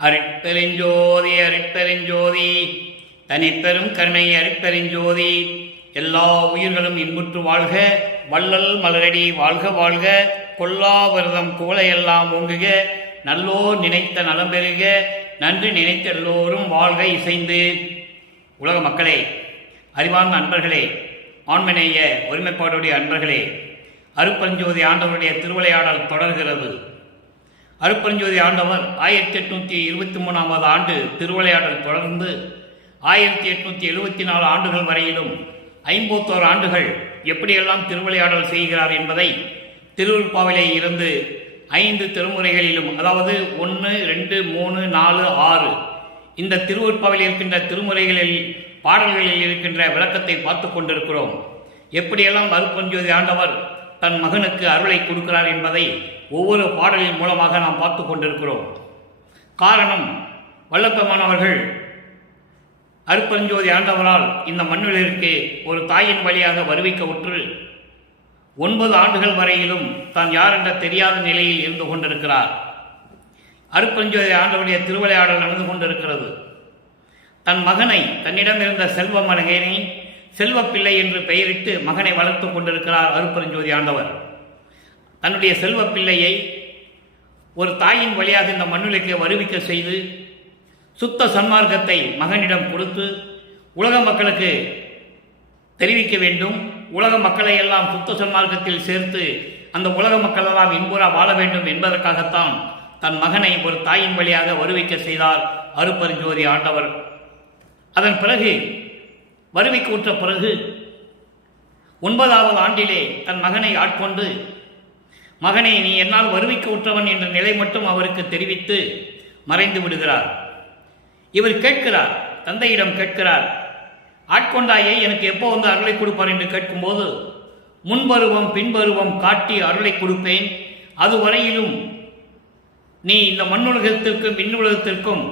அருட்பெருஞ்சோதி அருட்பெருஞ்சோதி தனிப்பெரும் கருணை அருட்பெருஞ்சோதி. எல்லா உயிர்களும் இன்புற்று வாழ்க, வள்ளல் மலரடி வாழ்க வாழ்க, கொல்லா விரதம் குவளையெல்லாம் ஓங்குக, நல்லோர் நினைத்த நலம் பெறுக, நன்றி நினைத்த எல்லோரும் வாழ்க இசைந்து. உலக மக்களே, அறிவார்ந்த அன்பர்களே, ஆண்மநேய ஒருமைப்பாடுடைய அன்பர்களே, அருட்பெருஞ்சோதி ஆண்டவருடைய திருவிளையாடல் தொடர்கிறது. அருட்பெருஞ்சோதி ஆண்டவர் 1823 ஆண்டு திருவிளையாடல் தொடர்ந்து 1874 ஆண்டுகள் வரையிலும் 51 ஆண்டுகள் எப்படியெல்லாம் திருவிளையாடல் செய்கிறார் என்பதை திருவருட்பாவிலே இருந்து 5 திருமுறைகளிலும், அதாவது 1, 2, 3, 4, 6 இந்த திருவருட்பாவில் இருக்கின்ற திருமுறைகளில் பாடல்களில் இருக்கின்ற விளக்கத்தை பார்த்து கொண்டிருக்கிறோம். எப்படியெல்லாம் அருட்பெருஞ்சோதி ஆண்டவர் தன் மகனுக்கு அருளை கொடுக்கிறார் என்பதை ஒவ்வொரு பாடலின் மூலமாக நாம் பார்த்து கொண்டிருக்கிறோம். காரணம், வல்லப்பெருமானவர்கள் அருட்பெருஞ்சோதி ஆண்டவரால் இந்த மண்ணுலகிற்கு ஒரு தாயின் வழியாக வருவிக்க உற்று 9 ஆண்டுகள் வரையிலும் தான் யார் என்ற தெரியாத நிலையில் இருந்து கொண்டிருக்கிறார். அருட்பெருஞ்சோதி ஆண்டவருடைய திருவிளையாடல் நடந்து கொண்டிருக்கிறது. தன் மகனை, தன்னிடம் இருந்த செல்வ மகனை செல்வப்பிள்ளை என்று பெயரிட்டு மகனை வளர்த்து கொண்டிருக்கிறார் அருட்பெருஞ்சோதி ஆண்டவர். தன்னுடைய செல்வ பிள்ளையை ஒரு தாயின் வழியாக இந்த மண்ணுலகிற்கு வருவிக்க செய்து சுத்த சன்மார்க்கத்தை மகனிடம் கொடுத்து உலக மக்களுக்கு தெரிவிக்க வேண்டும். உலக மக்களை எல்லாம் சுத்த சன்மார்க்கத்தில் சேர்த்து அந்த உலக மக்கள் எல்லாம் இன்புறா வாழ வேண்டும் என்பதற்காகத்தான் தன் மகனை ஒரு தாயின் வழியாக வருவிக்க செய்தார் அருட்பெருஞ்சோதி ஆண்டவர். அதன் பிறகு வருவிக்க உற்ற பிறகு 9வது ஆண்டிலே தன் மகனை ஆட்கொண்டு, மகனை நீ என்னால் வருவிக்க உற்றவன் என்ற நிலை மட்டும் அவருக்கு தெரிவித்து மறைந்து விடுகிறார். இவர் கேட்கிறார், தந்தையிடம் கேட்கிறார், ஆட்கொண்டாயே எனக்கு எப்போ வந்து அருளை கொடுப்பார் என்று கேட்கும்போது, முன்பருவம் பின்பருவம் காட்டி அருளை கொடுப்பேன், அதுவரையிலும் நீ இந்த மண்ணுலகத்திற்கும் விண்ணுலகத்திற்கும்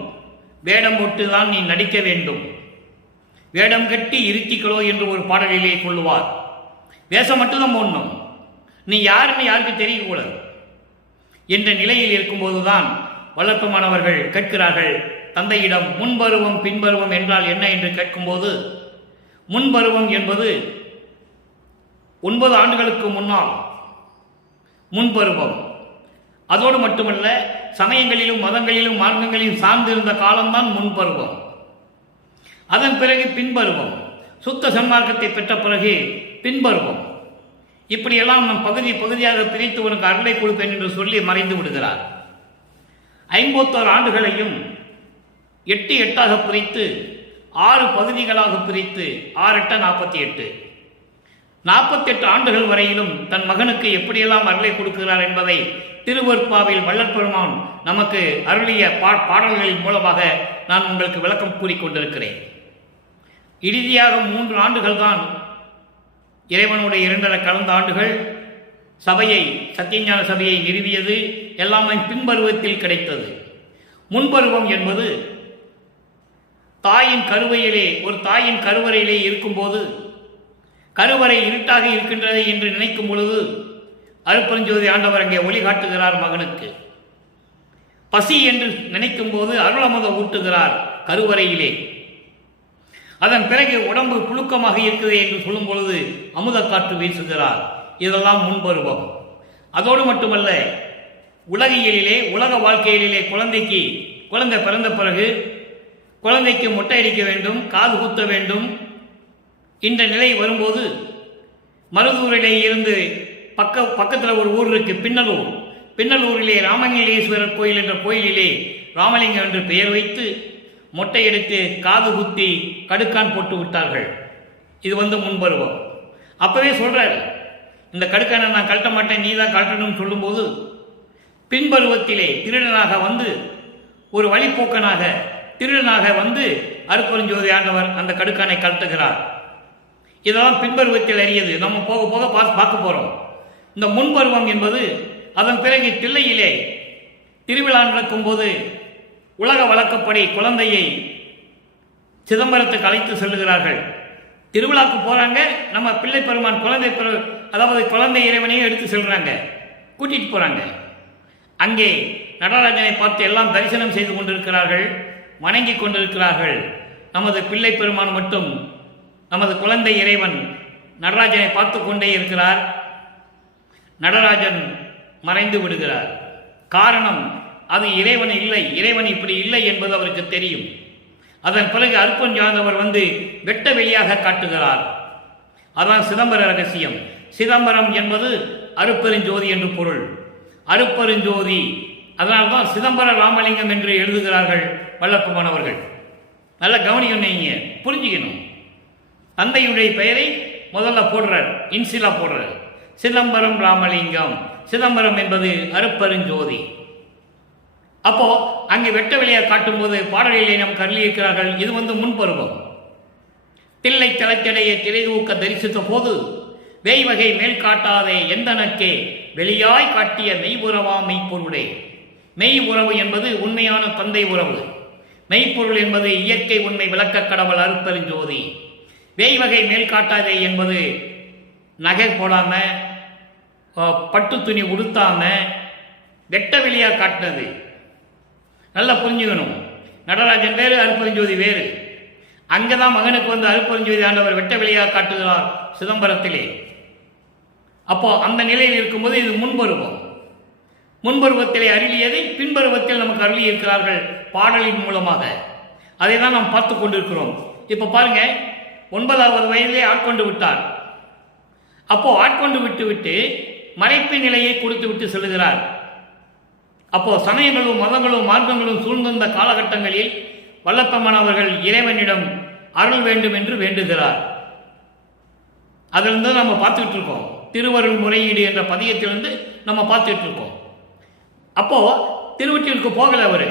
வேடம் போட்டுதான் நீ நடிக்க வேண்டும், வேடம் கட்டி இருத்திக்களோ என்று ஒரு பாடலிலே கொள்ளுவார். வேஷம் மட்டும்தான் போடணும், நீ யாருன்னு யாருக்கு தெரியக்கூடாது என்ற நிலையில் இருக்கும்போதுதான் வல்லப்பெருமானவர்கள் கேட்கிறார்கள் தந்தையிடம், முன்பருவம் பின்பருவம் என்றால் என்ன என்று கேட்கும்போது, முன்பருவம் என்பது 9 ஆண்டுகளுக்கு முன்னால் முன்பருவம். அதோடு மட்டுமல்ல, சமயங்களிலும் மதங்களிலும் மார்க்கங்களிலும் சார்ந்திருந்த காலம்தான் முன்பருவம். அதன் பிறகு பின்பருவம், சுத்த சன்மார்க்கத்தை பெற்ற பிறகு பின்பருவம். இப்படியெல்லாம் நம் பகுதியாக பிரித்து உனக்கு அருளை கொடுப்பேன் என்று சொல்லி மறைந்து விடுகிறார். 51 ஆண்டுகளையும் 8 பிரித்து 6 பகுதிகளாக பிரித்து 6 48 48 ஆண்டுகள் வரையிலும் தன் மகனுக்கு எப்படியெல்லாம் அருளை கொடுக்கிறார் என்பதை திருவருட்பாவில் வள்ளற்பெருமான் நமக்கு அருளிய பாடல்களின் மூலமாக நான் உங்களுக்கு விளக்கம் கூறிக்கொண்டிருக்கிறேன். இறுதியாக 3 ஆண்டுகள் தான் இறைவனுடைய 2 கலந்த ஆண்டுகள். சபையை, சத்தியஞான சபையை நிறுவியது எல்லாமே பின்பருவத்தில் கிடைத்தது. முன்பருவம் என்பது தாயின் கருவையிலே, ஒரு தாயின் கருவறையிலே இருக்கும்போது கருவறை இருட்டாக இருக்கின்றது என்று நினைக்கும் பொழுது அருட்பெருஞ்சோதி ஆண்டவர் அங்கே ஒளிகாட்டுகிறார் மகனுக்கு. பசி என்று நினைக்கும் போது அருளமுத ஊட்டுகிறார் கருவறையிலே. அதன் பிறகு உடம்பு புழுக்கமாக இருக்குது என்று சொல்லும் பொழுது அமுத காற்று வீசுகிறார். இதெல்லாம் முன்பருவம். அதோடு மட்டுமல்ல, உலகியலிலே, உலக வாழ்க்கையிலே குழந்தை பிறந்த பிறகு குழந்தைக்கு மொட்டை அடிக்க வேண்டும், காது குத்த வேண்டும். இந்த நிலை வரும்போது மருதூரிலே இருந்து பக்கத்தில் ஒரு ஊர் இருக்கு, பின்னலூரிலே ராமலிங்கேஸ்வரர் கோயில் என்ற கோயிலிலே ராமலிங்கம் என்று பெயர் வைத்து மொட்டை எடுத்து காது குத்தி கடுக்கான் போட்டு விட்டார்கள். இது முன்பருவம். அப்பவே சொல்றாரு, இந்த கடுக்கானை நான் கழட்ட மாட்டேன், நீ தான் கழட்டணும்னு சொல்லும்போது பின்பருவத்திலே திருடனாக ஒரு வழிப்போக்கனாக திருடனாக அருட்பெருஞ்சோதி ஆண்டவர் அந்த கடுக்கானை கழட்டுகிறார். இதெல்லாம் பின்பருவத்தில் அறியது. நம்ம போக போக பார்க்க போறோம். இந்த முன்பருவம் என்பது அதன் பிறகு தில்லையிலே திருவிழா நடக்கும் போது உலக வழக்கப்படி குழந்தையை சிதம்பரத்துக்கு அழைத்து செல்லுகிறார்கள். திருவிழாக்கு போறாங்க, நம்ம பிள்ளை பெருமான் குழந்தை இறைவனையும் எடுத்து செல்றாங்க, கூட்டிட்டு போறாங்க. அங்கே நடராஜனை பார்த்து எல்லாம் தரிசனம் செய்து கொண்டிருக்கிறார்கள், வணங்கி கொண்டிருக்கிறார்கள். நமது பிள்ளை பெருமான் மட்டும், நமது குழந்தை இறைவன் நடராஜனை பார்த்து கொண்டே இருக்கிறார். நடராஜன் மறைந்து விடுகிறார். காரணம், அது இறைவன் இல்லை, இறைவன் இப்படி இல்லை என்பது அவருக்கு தெரியும். அதன் பிறகு அருட்பெருஞ்சாண்டவர் வந்து வெட்ட வெளியாக காட்டுகிறார். அதான் சிதம்பர ரகசியம். சிதம்பரம் என்பது அருட்பெருஞ்சோதி என்று பொருள். அருட்பெருஞ்சோதி, அதனால்தான் சிதம்பர ராமலிங்கம் என்று எழுதுகிறார்கள் வல்லப்பமான் அவர்கள். நல்ல கவனிக்கணும், நீங்க புரிஞ்சுக்கணும். தந்தையுடைய பெயரை முதல்ல போடுறார், இன்சிலா போடுறார், சிதம்பரம் ராமலிங்கம். சிதம்பரம் என்பது அருட்பெருஞ்சோதி. அப்போ அங்கே வெட்ட வெளியை காட்டும் போது பாடலிலே நம் கருளியிருக்கிறார்கள். இது முன்பருவம். தில்லை தளத்தடைய திரைதூக்க தரிசித்த போது வேய்வகை மேல் காட்டாதே எந்தனக்கே வெளியாய் காட்டிய மெய்புறவா மெய்ப்பொருளே. மெய் உறவு என்பது உண்மையான தந்தை உறவு. மெய்ப்பொருள் என்பது இயற்கை உண்மை விளக்க கடவுள் அருட்பெருஞ்சோதி. வேய்வகை மேல் காட்டாதே என்பது நகை போடாம, பட்டு துணி உடுத்தாம வெட்ட வெளியா காட்டினது. நல்லா புரிஞ்சுக்கணும். நடராஜன் வேறு, அருட்பெருஞ்சோதி வேறு. அங்கதான் மகனுக்கு அருட்பெருஞ்சோதி ஆண்டவர் வெட்ட வெளியாக காட்டுகிறார் சிதம்பரத்திலே. அப்போ அந்த நிலையில் இருக்கும்போது இது முன்பருவம். முன்பருவத்திலே அருளியதை பின்பருவத்தில் நமக்கு அருளி இருக்கிறார்கள் பாடலின் மூலமாக. அதை தான் நாம் பார்த்து கொண்டிருக்கிறோம். இப்போ பாருங்க, 9வது வயதிலே ஆட்கொண்டு விட்டார். அப்போ ஆட்கொண்டு விட்டு மறைப்பு நிலையை கொடுத்து விட்டு செல்கிறார். அப்போ சமயங்களும் மதங்களும் மார்க்கங்களும் சூழ்ந்த காலகட்டங்களில் வல்லப்பமான் அவர்கள் இறைவனிடம் அருள் வேண்டும் என்று வேண்டுகிறார். அதிலிருந்து நம்ம பார்த்துக்கிட்டு இருக்கோம். திருவருள் முறையீடு என்ற பதியத்திலிருந்து நம்ம பார்த்துட்டு இருக்கோம். அப்போ திருவொற்றியூருக்கு போகல அவரு.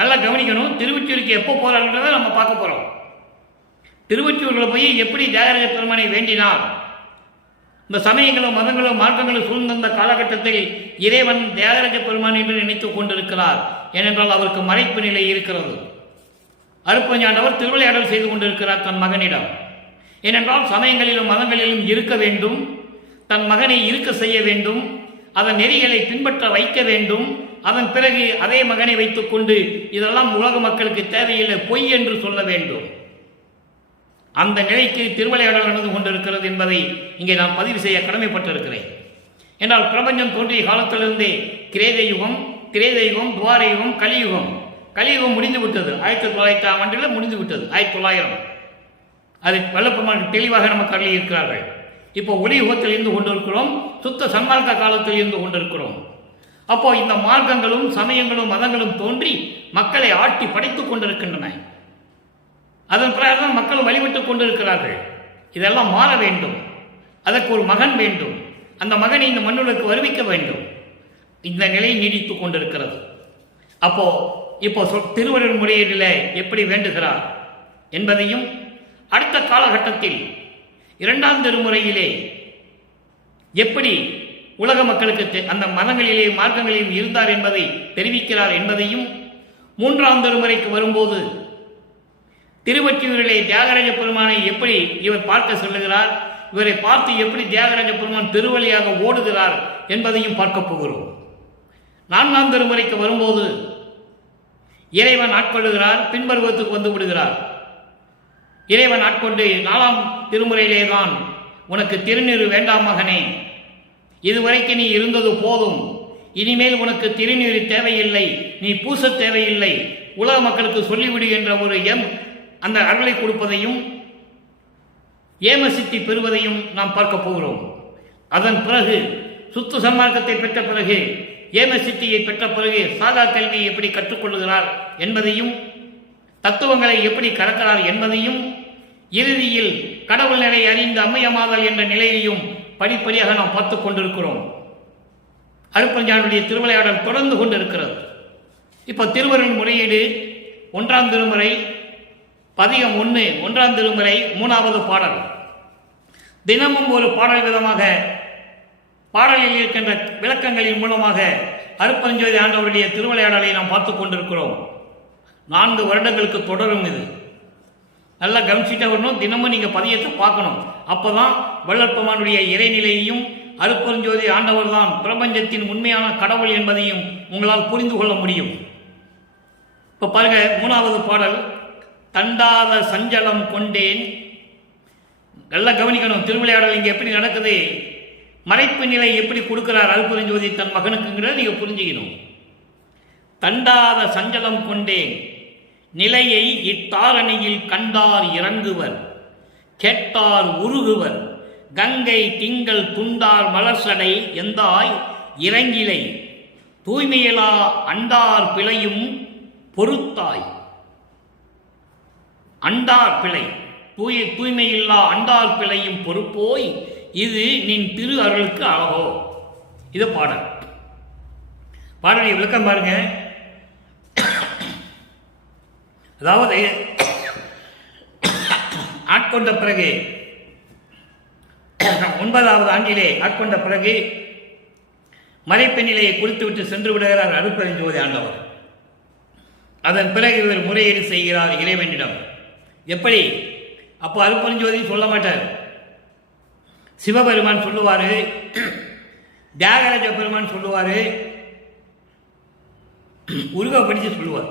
நல்லா கவனிக்கணும். திருவொற்றியூருக்கு எப்போ போறாருன்றதை நம்ம பார்க்க போறோம். திருவொற்றியூர்ல போய் எப்படி தியாகராஜ பெருமானை வேண்டினார். இந்த சமயங்களும் மதங்களும் மார்க்கங்களும் சூழ்ந்த காலகட்டத்தில் இறைவன் தியாகராஜ பெருமான் என்று நினைத்துக் கொண்டிருக்கிறார். ஏனென்றால் அவருக்கு மறைப்பு நிலை இருக்கிறது. அருட்பெருஞ்சாண்டவர் திருவிளையாடல் செய்து கொண்டிருக்கிறார் தன் மகனிடம். ஏனென்றால் சமயங்களிலும் மதங்களிலும் இருக்க வேண்டும், தன் மகனை இருக்க செய்ய வேண்டும், அதன் நெறிகளை பின்பற்ற வைக்க வேண்டும். அதன் பிறகு அதே மகனை வைத்துக் கொண்டு இதெல்லாம் உலக மக்களுக்கு தேவையில்லை, பொய் என்று சொல்ல வேண்டும். அந்த நிலைக்கு திருவிளையாடல் நடந்து கொண்டிருக்கிறது என்பதை இங்கே நான் பதிவு செய்ய கடமைப்பட்டிருக்கிறேன். என்றால் பிரபஞ்சம் தோன்றிய காலத்திலிருந்தே கிரேத யுகம், துவார யுகம், கலியுகம். கலியுகம் முடிந்து விட்டது. 1900ஆம் ஆண்டில் முடிந்து விட்டது. 1900 அது வல்லப்பெருமான் தெளிவாக நமக்கு அருளி இருக்கிறார்கள். இப்போ ஒளி யுகத்தில் இருந்து கொண்டிருக்கிறோம், சுத்த சன்மார்க்க காலத்தில் இருந்து கொண்டிருக்கிறோம். அப்போ இந்த மார்க்கங்களும் சமயங்களும் மதங்களும் தோன்றி மக்களை ஆட்டி படைத்துக் கொண்டிருக்கின்றன. அதன் பிரகாரம் மக்கள் வழிபட்டுக் கொண்டிருக்கிறார்கள். இதெல்லாம் மாற வேண்டும். அதற்கு ஒரு மகன் வேண்டும். அந்த மகனை இந்த மண்ணுக்கு வருவிக்க வேண்டும். இந்த நிலை நீடித்துக் கொண்டிருக்கிறது. அப்போ இப்போ திருவருள் முறையீடில் எப்படி வேண்டுகிறார் என்பதையும், அடுத்த காலகட்டத்தில் 2ஆம் திருமுறையிலே எப்படி உலக மக்களுக்கு அந்த மதங்களிலே மார்க்கங்களிலும் இருந்தார் என்பதை தெரிவிக்கிறார் என்பதையும், 3ஆம் திருமுறைக்கு வரும்போது திருவொற்றியூரிலே தியாகராஜ பெருமானை எப்படி இவர் பார்க்க சொல்லுகிறார், இவரை பார்த்து எப்படி தியாகராஜ பெருமான் திருவழியாக ஓடுகிறார் என்பதையும் பார்க்க போகிறோம். 4ஆம் திருமுறைக்கு வரும்போது இறைவன் ஆட்கொள்ளுகிறார், பின்பருவத்துக்கு வந்து விடுகிறார். இறைவன் ஆட்கொண்டு 4ஆம் திருமுறையிலே தான் உனக்கு திருநீறு வேண்டாம் மகனே, இதுவரைக்கும் நீ இருந்தது போதும், இனிமேல் உனக்கு திருநீறு தேவையில்லை, நீ பூச தேவையில்லை, உலக மக்களுக்கு சொல்லிவிடு என்ற ஒரு அந்த அருளை கொடுப்பதையும் ஏமசித்தி பெறுவதையும் நாம் பார்க்க போகிறோம். அதன் பிறகு சுத்த சன்மார்க்கத்தை பெற்ற பிறகு, ஏமசித்தியை பெற்ற பிறகு சாதா கல்வியை எப்படி கற்றுக்கொள்ளுகிறார் என்பதையும், தத்துவங்களை எப்படி கறக்கிறார் என்பதையும், இறுதியில் கடவுள் நிலை அறிந்து அம்மையமாதல் என்ற நிலையையும் படிப்படியாக நாம் பார்த்துக் கொண்டிருக்கிறோம். அருட்பெருஞ்சாண்டவருடைய திருவிளையாடல் தொடர்ந்து கொண்டிருக்கிறது. இப்போ திருவருள் முறையீடு 1ஆம் திருமுறை பதிகம் 1, 1ஆம் திருமுறை 3வது பாடல். தினமும் ஒரு பாடல் விதமாக பாடலில் இருக்கின்ற விளக்கங்களின் மூலமாக அருட்பெருஞ்சோதி ஆண்டவருடைய திருவிளையாடலை நாம் பார்த்து கொண்டிருக்கிறோம். 4 வருடங்களுக்கு தொடரும். இது நல்லா கவனிச்சுட்டே வரணும். தினமும் நீங்கள் பதியத்தை பார்க்கணும். அப்போதான் வல்லற்பெருமானுடைய இறைநிலையையும் அருட்பெருஞ்சோதி ஆண்டவர்தான் பிரபஞ்சத்தின் உண்மையான கடவுள் என்பதையும் உங்களால் புரிந்து கொள்ள முடியும். இப்போ பாருங்க, 3வது பாடல், தண்டாத சஞ்சலம் கொண்டேன். நல்லா கவனிக்கணும், திருவிளையாடல் இங்கே எப்படி நடக்குது, மறைப்பு நிலை எப்படி கொடுக்கிறார் அருட்பெருஞ்சோதி தன் மகனுக்குங்கிறத நீங்கள் புரிஞ்சுக்கணும். தண்டாத சஞ்சலம் கொண்டேன் நிலையை இத்தாரணியில் கண்டார் இறங்குவர், கேட்டார் உருகுவர், கங்கை திங்கள் துண்டார் மலர்சடை எந்தாய் இறங்கிலை, தூய்மையிலா அண்டார் பிழையும் பொறுத்தாய். அண்டார் பிழை, தூய்மையில்லா அண்டார் பிழையும் பொறுப்போய், இது நின் திரு அருளுக்கு அழகோ. இது பாடல். பாடலை விளக்கம் பாருங்க. அதாவது ஆட்கொண்ட பிறகு 9வது ஆண்டிலே ஆட்கொண்ட பிறகு மறைப்பெண்ணிலையை குளித்துவிட்டு சென்று விடுகிறார் அருட்பெருஞ்சோதி ஆண்டவர். அதன் பிறகு இவர் முறையீடு செய்கிறார் இறைவனிடம். எப்படி? அப்போ அருட்பெருஞ்சோதி சொல்ல மாட்டார், சிவபெருமான் சொல்லுவார், தியாகராஜ பெருமான் சொல்லுவார், உருவப்படுத்தி சொல்லுவார்.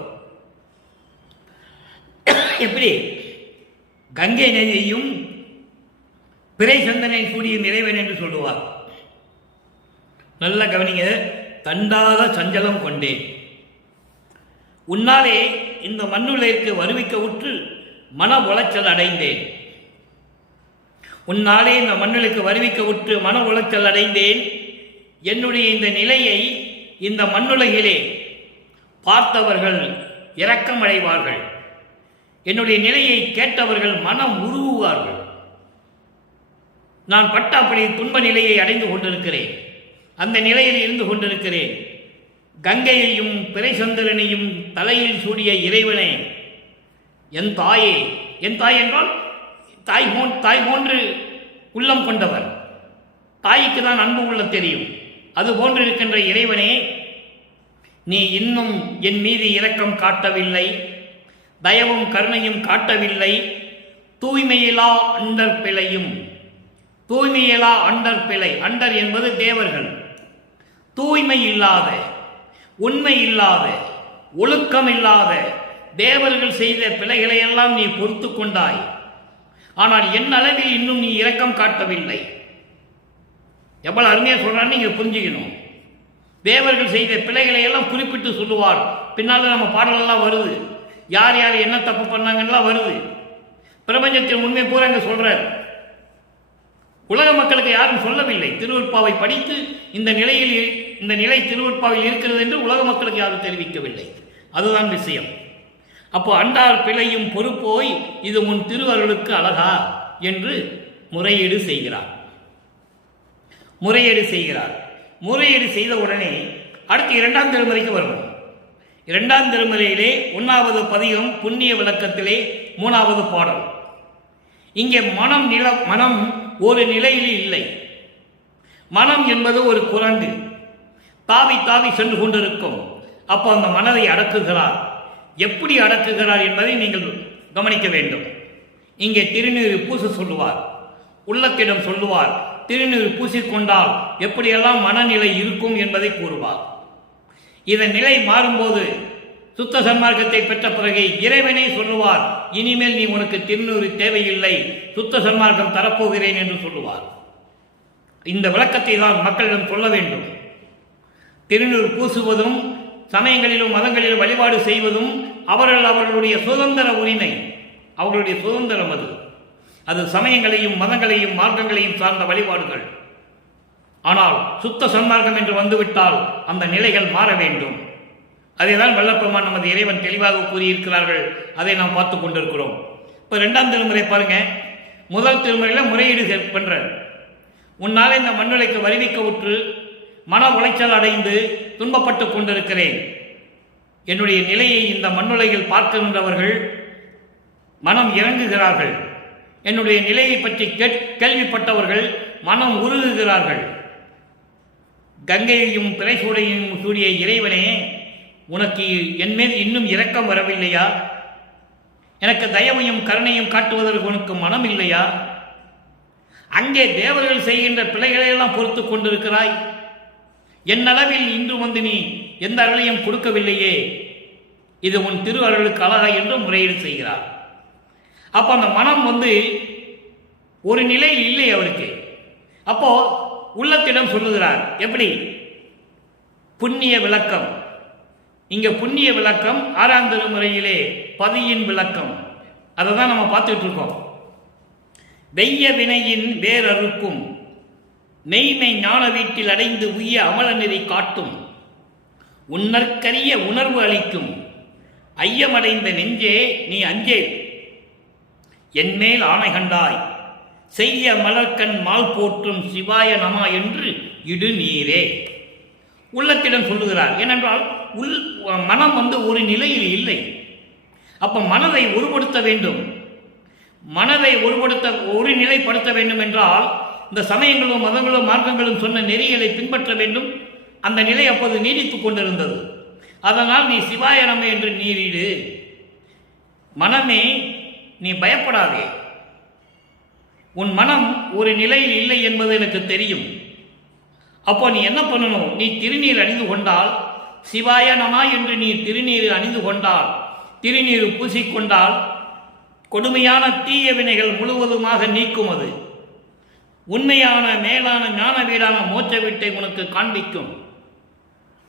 எப்படி? கங்கை நதியையும் பிறை சந்தனை சூடியும் இறைவன் என்று சொல்லுவார். நல்ல கவனிங்க. தண்டாத சஞ்சலம் கொண்டேன், உன்னாலே இந்த மண்ணுலகிற்கு வருவிக்க உற்று மன உளைச்சல் அடைந்தேன். உன்னாலே இந்த மண்ணுலகிற்கு வருவிக்க உற்று மன உளைச்சல் அடைந்தேன். என்னுடைய இந்த நிலையை இந்த மண்ணுலகிலே பார்த்தவர்கள் இரக்கம் அடைவார்கள். என்னுடைய நிலையை கேட்டவர்கள் மனம் உருகுவார்கள். நான் பட்ட அப்படி துன்ப நிலையை அடைந்து கொண்டிருக்கிறேன், அந்த நிலையில் இருந்து கொண்டிருக்கிறேன். கங்கையையும் பிறைசந்திரனையும் தலையில் சூடிய இறைவனே, என் தாயே, என் தாய் என்றால் தாய் போன்று உள்ளம் கொண்டவர், தாய்க்கு தான் அன்பு உள்ள தெரியும். அது போன்று இருக்கின்ற இறைவனே, நீ இன்னும் என் மீது இரக்கம் காட்டவில்லை, தயவும் கருணையும் காட்டவில்லை. தூய்மையிலா அண்டர் பிழையும், தூய்மையிலா அண்டர் பிழை, அண்டர் என்பது தேவர்கள், தூய்மை இல்லாத, உண்மை இல்லாத, ஒழுக்கம் இல்லாத தேவர்கள் செய்த பிழைகளை எல்லாம் நீ பொறுத்து கொண்டாய். ஆனால் என் அளவில் இன்னும் நீ இரக்கம் காட்டவில்லை. எவ்வளவு அருமையா சொல்றான்னு நீங்க புரிஞ்சுக்கணும். தேவர்கள் செய்த பிழைகளை எல்லாம் குறிப்பிட்டு சொல்லுவார். பின்னால் நம்ம பாடலெல்லாம் வருது, யார் யார் என்ன தப்பு பண்ணாங்கலாம் வருது. பிரபஞ்சத்தின் உண்மை பூரா அங்க சொல்றார். உலக மக்களுக்கு யாரும் சொல்லவில்லை. திருவருட்பாவை படித்து இந்த நிலை திருவருட்பாவில் இருக்கிறது என்று உலக மக்களுக்கு யாரும் தெரிவிக்கவில்லை. அதுதான் விஷயம். அப்போ அண்டார் பிழையும் பொறுப்போய், இது உன் திருவருளுக்கு அழகா என்று முறையீடு செய்கிறார். முறையீடு செய்த உடனே அடுத்து 2ஆம் திருமுறைக்கு வருவோம். 2ஆம் திருமுறையிலே 1வது பதிகம் புண்ணிய விளக்கத்திலே 3வது பாடல். இங்கே மனம் ஒரு நிலையில் இல்லை. மனம் என்பது ஒரு குரங்கு, தாவி தாவி சென்று கொண்டிருக்கும். அப்போ அந்த மனதை அடக்குகிறார். எப்படி அடக்குகிறார் என்பதை நீங்கள் கவனிக்க வேண்டும். இங்கே திருநீறு பூச சொல்லுவார், உள்ளத்திடம் சொல்லுவார். திருநீறு பூசிக்கொண்டால் எப்படியெல்லாம் மனநிலை இருக்கும் என்பதை கூறுவார். இதன் நிலை மாறும்போது சுத்த சன்மார்க்கத்தை பெற்ற பிறகு இறைவனே சொல்லுவார், இனிமேல் நீ உனக்கு திருநூறு தேவையில்லை, சுத்த சன்மார்க்கம் தரப்போகிறேன் என்று சொல்லுவார். இந்த விளக்கத்தை தான் மக்களிடம் சொல்ல வேண்டும். திருநூறு பூசுவதும் சமயங்களிலும் மதங்களிலும் வழிபாடு செய்வதும் அவர்களுடைய சுதந்திர உரிமை, அவர்களுடைய சுதந்திரம். அது சமயங்களையும் மதங்களையும் மார்க்கங்களையும் சார்ந்த வழிபாடுகள். ஆனால் சுத்த சன்மார்க்கம் என்று வந்துவிட்டால் அந்த நிலைகள் மாற வேண்டும். அதைதான் வல்லப்பெருமான் நமது இறைவன் தெளிவாக கூறியிருக்கிறார்கள். அதை நாம் பார்த்து கொண்டிருக்கிறோம். இப்போ 2ஆம் திருமுறை பாருங்க. முதல் திருமுறையில் முறையீடு பண்ற, உன்னாலே இந்த மண்ணுலைக்கு வருவிக்க உற்று மன உளைச்சல் அடைந்து துன்பப்பட்டு கொண்டிருக்கிறேன். என்னுடைய நிலையை இந்த மண்ணுலையில் பார்க்கின்றவர்கள் மனம் இறங்குகிறார்கள். என்னுடைய நிலையை பற்றி கேள்விப்பட்டவர்கள் மனம் உருகுகிறார்கள். கங்கையையும் பிறைசூடையும் சூடிய இறைவனே, உனக்கு என் மேல் இன்னும் இரக்கம் வரவில்லையா? எனக்கு தயவையும் கருணையும் காட்டுவதற்கு உனக்கு மனம் இல்லையா? அங்கே தேவர்கள் செய்கின்ற பிழைகளையெல்லாம் பொறுத்து கொண்டிருக்கிறாய். என்னளவில் இன்று வந்து நீ எந்த அருளையும் கொடுக்கவில்லையே, இது உன் திரு அருளுக்கு அழகா என்று முறையீடு செய்கிறார். அப்போ அந்த மனம் ஒரு நிலையில் இல்லை அவருக்கு. அப்போ உள்ளத்திடம் சொல்லுகிறார். எப்படி? புண்ணிய விளக்கம். இங்க புண்ணிய விளக்கம் 6ஆம் திருமுறையிலே பதியின் விளக்கம். அதை தான் நம்ம பார்த்துட்டு இருக்கோம். வெய்ய வினையின் வேறறுக்கும் மெய்மை ஞான வீட்டில் அடைந்து உய்ய அமல நெறி காட்டும் உன்னற்கரிய உணர்வு அளிக்கும் ஐயமடைந்த நெஞ்சே நீ அஞ்சே என்மேல் ஆணை கண்டாய் செய்ய மலர்கண் மால் போற்றும் சிவாய நமா என்று இடு நீரே. உள்ளத்திடம் சொல்லுகிறார். ஏனென்றால் மனம் ஒரு நிலையில் இல்லை. அப்ப மனதை ஒருபடுத்த வேண்டும். மனதை ஒரு நிலைப்படுத்த வேண்டும் என்றால் இந்த சமயங்களும் மதங்களும் மார்க்கங்களும் சொன்ன நெறிகளை பின்பற்ற வேண்டும். அந்த நிலை அப்போது நீடித்துக் கொண்டிருந்தது. அதனால் நீ சிவாய நம என்று நீரிடு. மனமே நீ பயப்படாதே. உன் மனம் ஒரு நிலையில் இல்லை என்பது எனக்கு தெரியும். அப்போ நீ என்ன பண்ணணும்? நீ திருநீர் அணிந்து கொண்டால், சிவாய நமா என்று நீ திருநீர் அணிந்து கொண்டால், திருநீர் பூசிக்கொண்டால் கொடுமையான தீய வினைகள் முழுவதுமாக நீக்கும். அது உண்மையான மேலான ஞான வீடான மோட்ச வீட்டை உனக்கு காண்பிக்கும்.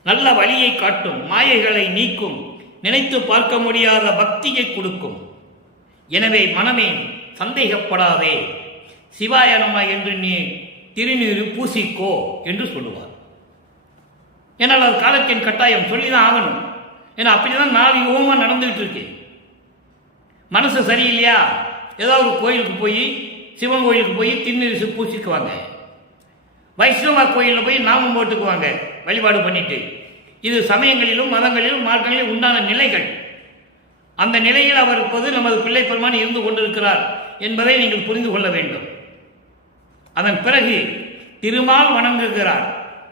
நல்ல வழியை காட்டும். மாயைகளை நீக்கும். நினைத்து பார்க்க முடியாத பக்தியை கொடுக்கும். எனவே மனமே சந்தேகப்படாதே, சிவாய நம என்று நீ திருநீர் பூசிக்கோ என்று சொல்லுவார். ஏன்னால் அது காலத்தின் கட்டாயம், சொல்லிதான் ஆகணும். ஏன்னா அப்படிதான் 4 யுகமாக நடந்துகிட்டு இருக்கு. மனசு சரியில்லையா, ஏதாவது ஒரு கோயிலுக்கு போய், சிவன் கோயிலுக்கு போய் திருநீர் பூசிக்குவாங்க. வைஷ்ணவ கோயிலில் போய் நாமம் போட்டுக்குவாங்க வழிபாடு பண்ணிட்டு. இது சமயங்களிலும் மதங்களிலும் மார்க்கங்களிலும் உண்டான நிலைகள். அந்த நிலையில் அவர் இப்போது நமது பிள்ளை பெருமான் இருந்து கொண்டிருக்கிறார் என்பதை நீங்கள் புரிந்து கொள்ள வேண்டும். அதன் பிறகு திருமால் வணங்குகிறார்.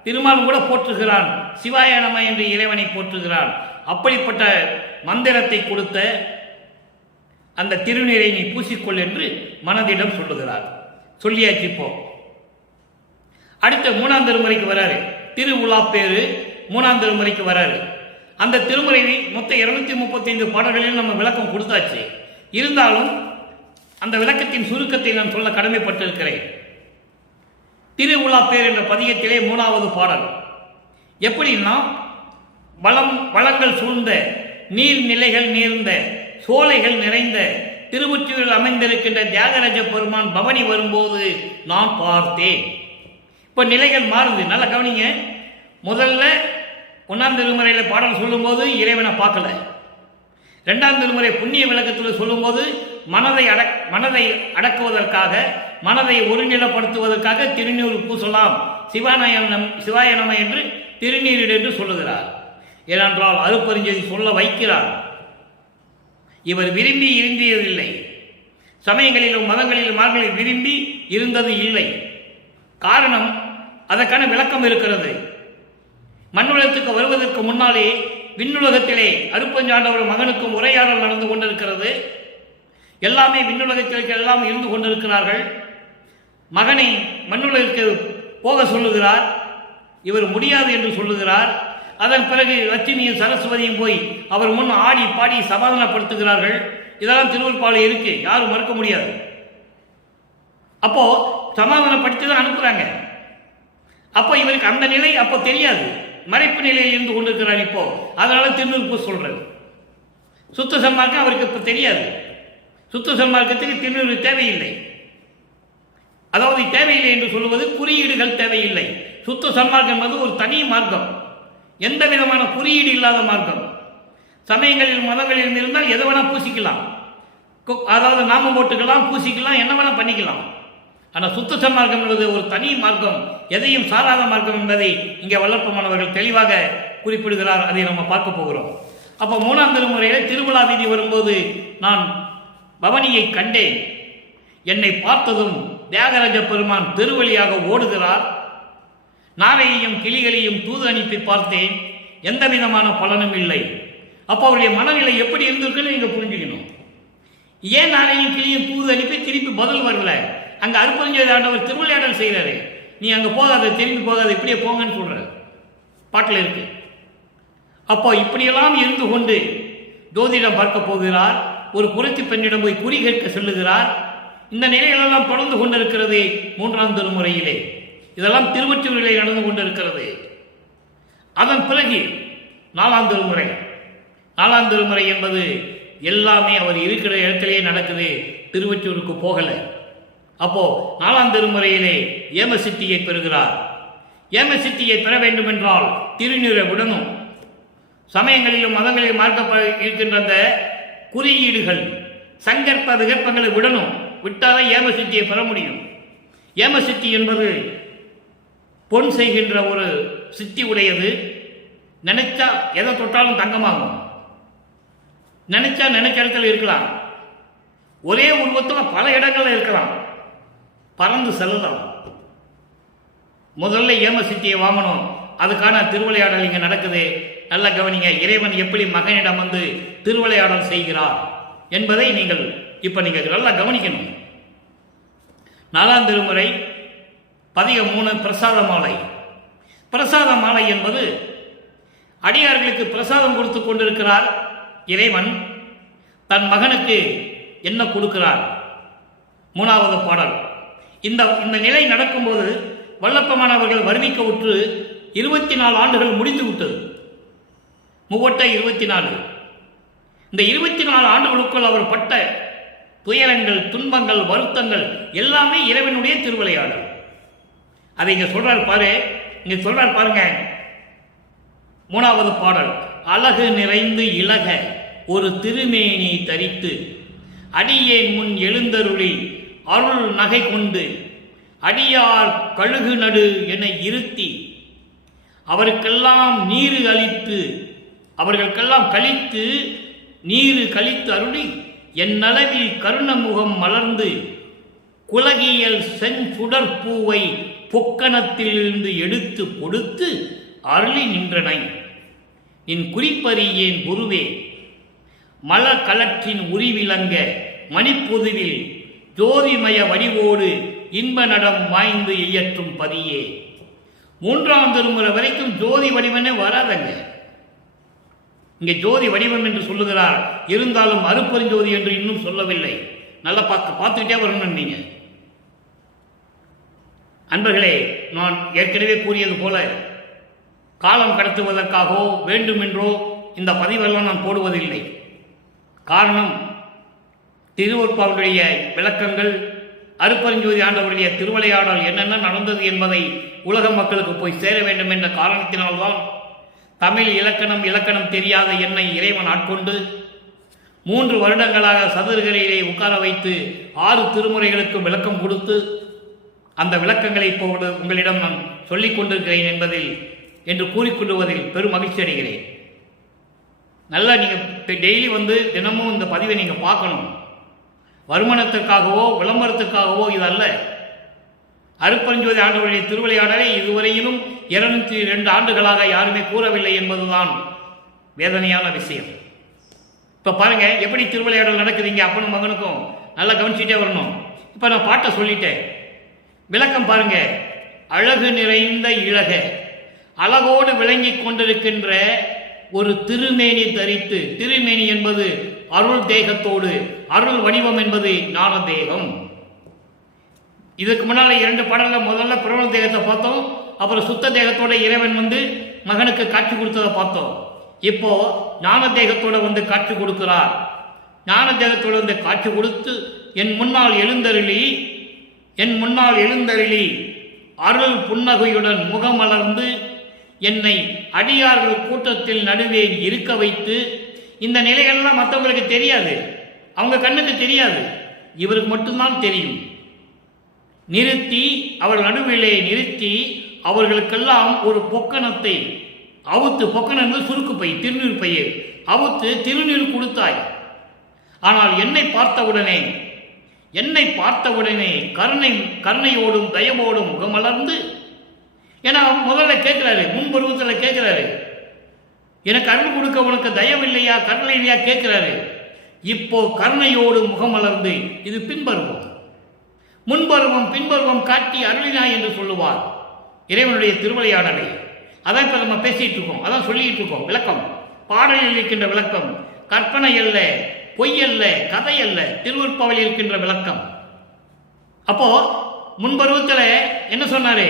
திருமால் கூட போற்றுகிறான். சிவாய நம என்று இறைவனை போற்றுகிறான். அப்படிப்பட்ட மந்திரத்தை கொடுத்த அந்த திருநீரை நீ பூசிக்கொள் என்று மனதிடம் சொல்லுகிறார். சொல்லியாச்சு. இப்போ அடுத்த 3ஆம் திருமுறைக்கு வராரு. திருவுலாப்பேரு 3ஆம் திருமுறைக்கு வராரு. அந்த திருமுறை மொத்த 235 பாடல்களில் நம்ம விளக்கம் கொடுத்தாச்சு. இருந்தாலும் அந்த விளக்கத்தின் சுருக்கத்தை நான் சொல்ல கடமைப்பட்டிருக்கிறேன். திருவுலாப்பேர் என்ற பதிகத்திலே 3வது பாடல் எப்படின்னா, வளங்கள் சூழ்ந்த நீர்நிலைகள் நீர்ந்த சோலைகள் நிறைந்த திருவொற்றியூரில் அமைந்திருக்கின்ற தியாகராஜ பெருமான் பவனி வரும்போது நான் பார்த்தேன். இப்போ நிலைகள் மாறுது. நல்லா கவனிங்க. முதல்ல 1ஆம் திருமுறையில் பாடல் சொல்லும்போது இறைவனை பார்க்கல. 2ஆம் திருமுறை புண்ணிய விளக்கத்தில் சொல்லும்போது மனதை அடக்குவதற்காக, மனதை ஒருநிலைப்படுத்துவதற்காக திருநீர் பூசலாம், சிவாய நம என்று திருநீரிடு என்று சொல்லுகிறார். ஏனென்றால் அருட்பெருஞ்சோதி சொல்ல வைக்கிறார். இவர் விரும்பி இருந்தியதில்லை. சமயங்களிலும் மதங்களிலும் மார்களில் விரும்பி இருந்தது இல்லை. காரணம், அதற்கான விளக்கம் இருக்கிறது. மண்ணுலகத்துக்கு வருவதற்கு முன்னாலே விண்ணுலகத்திலே அருட்பெருஞ்சாண்டவர் மகனுக்கும் உரையாடல் நடந்து கொண்டிருக்கிறது. எல்லாமே விண்ணுலகத்திற்கு எல்லாம் இருந்து கொண்டிருக்கிறார்கள். மகனை மண்ணுலகிற்கு போக சொல்லுகிறார். இவர் முடியாது என்று சொல்லுகிறார். அதன் பிறகு லட்சுமியும் சரஸ்வதியும் போய் அவர் முன் ஆடி பாடி சமாதானப்படுத்துகிறார்கள். இதெல்லாம் திருவள்ளுப்பாலை இருக்கு, யாரும் மறுக்க முடியாது. அப்போ சமாதானப்படுத்தி தான் அனுப்புறாங்க. அப்போ இவருக்கு அந்த நிலை அப்போ தெரியாது, மறைப்பு நிலையில் இருந்து கொண்டிருக்கிறார். இப்போ அதனால திருநூறு சொல்றது. சுத்த சன்மார்க்கம் அவருக்கு இப்போ தெரியாது. சுத்த சன்மார்க்கத்துக்கு திருநூறு தேவையில்லை. அதாவது தேவையில்லை என்று சொல்லுவது குறியீடுகள் தேவையில்லை. சுத்த சன்மார்க்கம் என்பது ஒரு தனி மார்க்கம், எந்த விதமான குறியீடு இல்லாத மார்க்கம். சமயங்களில் மதங்களில் இருந்தால் எதை வேணா பூசிக்கலாம், அதாவது நாமம் போட்டுக்கலாம், பூசிக்கலாம், என்ன வேணா பண்ணிக்கலாம். ஆனால் சுத்த சன்மார்க்கம் என்பது ஒரு தனி மார்க்கம், எதையும் சாராத மார்க்கம் என்பதை இங்கே வல்லற்பமானவர்கள் தெளிவாக குறிப்பிடுகிறார். அதை நம்ம பார்க்க போகிறோம். அப்போ 3ஆம் திருமுறையில் திருவிழா வீதி வரும்போது நான் பவனியை கண்டேன். என்னை பார்த்ததும் தியாகராஜ பெருமான் திருவழியாக ஓடுகிறார். நாரையையும் கிளிகளையும் தூது அனுப்பி பார்த்தேன், எந்த விதமான பலனும் இல்லை. அப்போ அவருடைய மனநிலை எப்படி இருந்திருக்குன்னு நீங்க புரிஞ்சுக்கணும். ஏன் நாரையும் கிளியும் தூது அனுப்பி திருப்பி பதில் வரல? அங்கே அருப்பெருஞ்சோதி ஆண்டவர் திருவிளையாடல் செய்கிறாரு. நீ அங்கே போகாத, திரும்பி போகாத, இப்படியே போங்கன்னு சொல்கிறார், பாட்டில் இருக்கு. அப்போ இப்படியெல்லாம் இருந்து கொண்டு ஜோதிடம் பார்க்க போகிறார். ஒரு குறைச்சி பெண்ணிடம் போய் குறி கேட்க சொல்லுகிறார். இந்த நிலைகளெல்லாம் தொடர்ந்து கொண்டிருக்கிறது 3ஆம் திருமுறையிலே. இதெல்லாம் திருவொற்றியூரிலே நடந்து கொண்டிருக்கிறது. அதன் பிறகு 4ஆம் திருமுறை. 4ஆம் திருமுறை என்பது எல்லாமே அவர் இருக்கிற இடத்திலேயே நடக்குது, திருவொற்றியூருக்கு போகலை. அப்போ 4ஆம் திருமுறையிலே ஏமசித்தியை பெறுகிறார். ஏமசித்தியை பெற வேண்டும் என்றால் திருநீரை விடணும். சமயங்களிலும் மதங்களிலும் மார்க்க இருக்கின்ற அந்த குறியீடுகள், சங்கற்ப விகற்பங்களை விடணும். விட்டாதான் ஏமசித்தியை பெற முடியும். ஏமசித்தி என்பது பொன் செய்கின்ற ஒரு சித்தி உடையது. நினைச்சா எதை தொட்டாலும் தங்கமாகும். நினைச்சா நினைச்ச இடத்துல இருக்கலாம். ஒரே உருவத்தில் பல இடங்கள்ல இருக்கலாம். பறந்து செல்லலாம். முதல்ல ஏமசித்தியை வாங்கணும். அதுக்கான திருவிளையாடல் இங்கே நடக்குது. நல்ல கவனிங்க. இறைவன் எப்படி மகனிடம் வந்து திருவிளையாடல் செய்கிறார் என்பதை நீங்கள் இப்ப நீங்க நல்லா கவனிக்கணும். 4ஆம் திருமுறை பதிகம் 3 பிரசாத மாலை. பிரசாத மாலை என்பது அடியார்களுக்கு பிரசாதம் கொடுத்து கொண்டிருக்கிறார் இறைவன். தன் மகனுக்கு என்ன கொடுக்கிறார்? 3வது பாடல். இந்த நிலை நடக்கும்போது வல்லப்பமானவர்கள் வருவிக்க உற்று 24 ஆண்டுகள் முடித்து விட்டது. 24. இந்த 24 ஆண்டுகளுக்குள் அவர் பட்ட துயரங்கள், துன்பங்கள், வருத்தங்கள் எல்லாமே இறைவனுடைய திருவிளையாடல். அதை இங்க சொல்றார் பாரு. இங்க சொல்றார் பாருங்க. 3வது பாடல். அழகு நிறைந்து இலக ஒரு திருமேனி தரித்து அடியேன் முன் எழுந்தருளி அருள் நகை கொண்டு அடியார் கழுகு நடு என இருத்தி அவருக்கெல்லாம் நீரு அளித்து, அவர்களுக்கெல்லாம் கழித்து நீரு கழித்து அருளி என் நலவில் கருணமுகம் மலர்ந்து குலகியல் செஞ்சுடற்பூவை பொக்கணத்திலிருந்து எடுத்து கொடுத்து அருளி நின்றனை என் குறிப்பறியேன் குருவே மலர் கலற்றின் உரிவிலங்க மணிப்பொதுவில் ஜோதிமய வடிவோடு இன்ப நடம் வாய்ந்து இயற்றும் பதியே. 3ஆம் திருமுறை வரைக்கும் ஜோதி வடிவமே வராதங்க. இங்கே ஜோதி வடிவம் என்று சொல்லுகிறார். இருந்தாலும் அருப்பெருஞ்சோதி என்று இன்னும் சொல்லவில்லை. நல்லா பார்த்துக்கிட்டே வரணும். நீங்க அன்பர்களே, நான் ஏற்கனவே கூறியது போல காலம் கடத்துவதற்காகவோ வேண்டுமென்றோ இந்த பதிவெல்லாம் நான் போடுவதில்லை. காரணம், திருவொற்பாவுடைய விளக்கங்கள், அருப்பெருஞ்சோதி ஆண்டவருடைய திருவிளையாடல் என்னென்ன நடந்தது என்பதை உலக மக்களுக்கு போய் சேர வேண்டும் என்ற காரணத்தினால்தான் தமிழ் இலக்கணம் தெரியாத என்னை இறைவன் ஆட்கொண்டு 3 வருடங்களாக சதுர்கரையிலே உட்கார வைத்து 6 திருமுறைகளுக்கு விளக்கம் கொடுத்து அந்த விளக்கங்களை இப்போது உங்களிடம் நான் சொல்லிக் கொண்டிருக்கிறேன் என்பதில் என்று கூறிக்கொள்வதில் பெரும் மகிழ்ச்சி அடைகிறேன். நல்லா நீங்கள் டெய்லி வந்து தினமும் இந்த பதிவை நீங்கள் பார்க்கணும். வருமானத்திற்காகவோ விளம்பரத்துக்காகவோ இது அல்ல. அருப்பெருஞ்சோதி ஆண்டவருடைய திருவிளையாடலை இதுவரையிலும் 202 ஆண்டுகளாக யாருமே கூறவில்லை என்பதுதான் வேதனையான விஷயம். இப்போ பாருங்க எப்படி திருவிளையாடல் நடக்குதுங்க. அப்பனும் மகனுக்கும் நல்லா கவனிச்சுட்டே வரணும். இப்போ நான் பாட்டை சொல்லிட்டேன், விளக்கம் பாருங்க. அழகு நிறைந்த இழக அழகோடு விளங்கி கொண்டிருக்கின்ற ஒரு திருமேனி தரித்து, திருமேனி என்பது அருள் தேகத்தோடு, அருள் வடிவம் என்பது ஞான தேகம். இதுக்கு முன்னால 2 பாடல்ல முதல்ல பிரபல தேகத்தை பார்த்தோம். அப்புறம் சுத்த தேகத்தோட இறைவன் வந்து மகனுக்கு காட்சி கொடுத்ததை பார்த்தோம். இப்போ ஞான தேகத்தோட வந்து காட்சி கொடுக்கிறார். ஞான தேகத்தோட வந்து காட்சி கொடுத்து என் முன்னால் எழுந்தருளி அருள் புன்னகையுடன் முகமலர்ந்து என்னை அடியார்கள் கூட்டத்தில் நடுவே இருக்க வைத்து, இந்த நிலைகள்லாம் மற்றவங்களுக்கு தெரியாது, அவங்க கண்ணுக்கு தெரியாது, இவருக்கு மட்டும்தான் தெரியும். நிறுத்தி அவர் நடுவிலே நிறுத்தி அவர்களுக்கெல்லாம் ஒரு பொக்கணத்தை அவுத்து, பொக்கணம் சுருக்கு பை, திருநீர் பையை அவுத்து திருநீர் கொடுத்தாய். ஆனால் என்னை பார்த்தவுடனே கருணையோடும் தயவோடும் முகமலர்ந்து, ஏன்னா முதல்ல கேட்கிறாரு, முன்பருவத்தில் கேட்கிறாரு, எனக்கு அருள் கொடுக்க உனக்கு தயவு இல்லையா, கருணை இல்லையா கேட்கிறாரு. இப்போ கருணையோடு முகமலர்ந்து, இது பின்பருவம். முன்பருவம் பின்பருவம் காட்டி அருளினாய் என்று சொல்லுவார் இறைவனுடைய திருவிளையாடலை. அதான் இப்போ நம்ம பேசிட்டு இருக்கோம், அதான் சொல்லிட்டு இருக்கோம். விளக்கம் பாடலில் இருக்கின்ற விளக்கம், கற்பனை அல்ல, பொய் அல்ல, கதை அல்ல, திருவருட்பாவில் இருக்கின்ற விளக்கம். அப்போ முன்பருவத்தில் என்ன சொன்னாரு?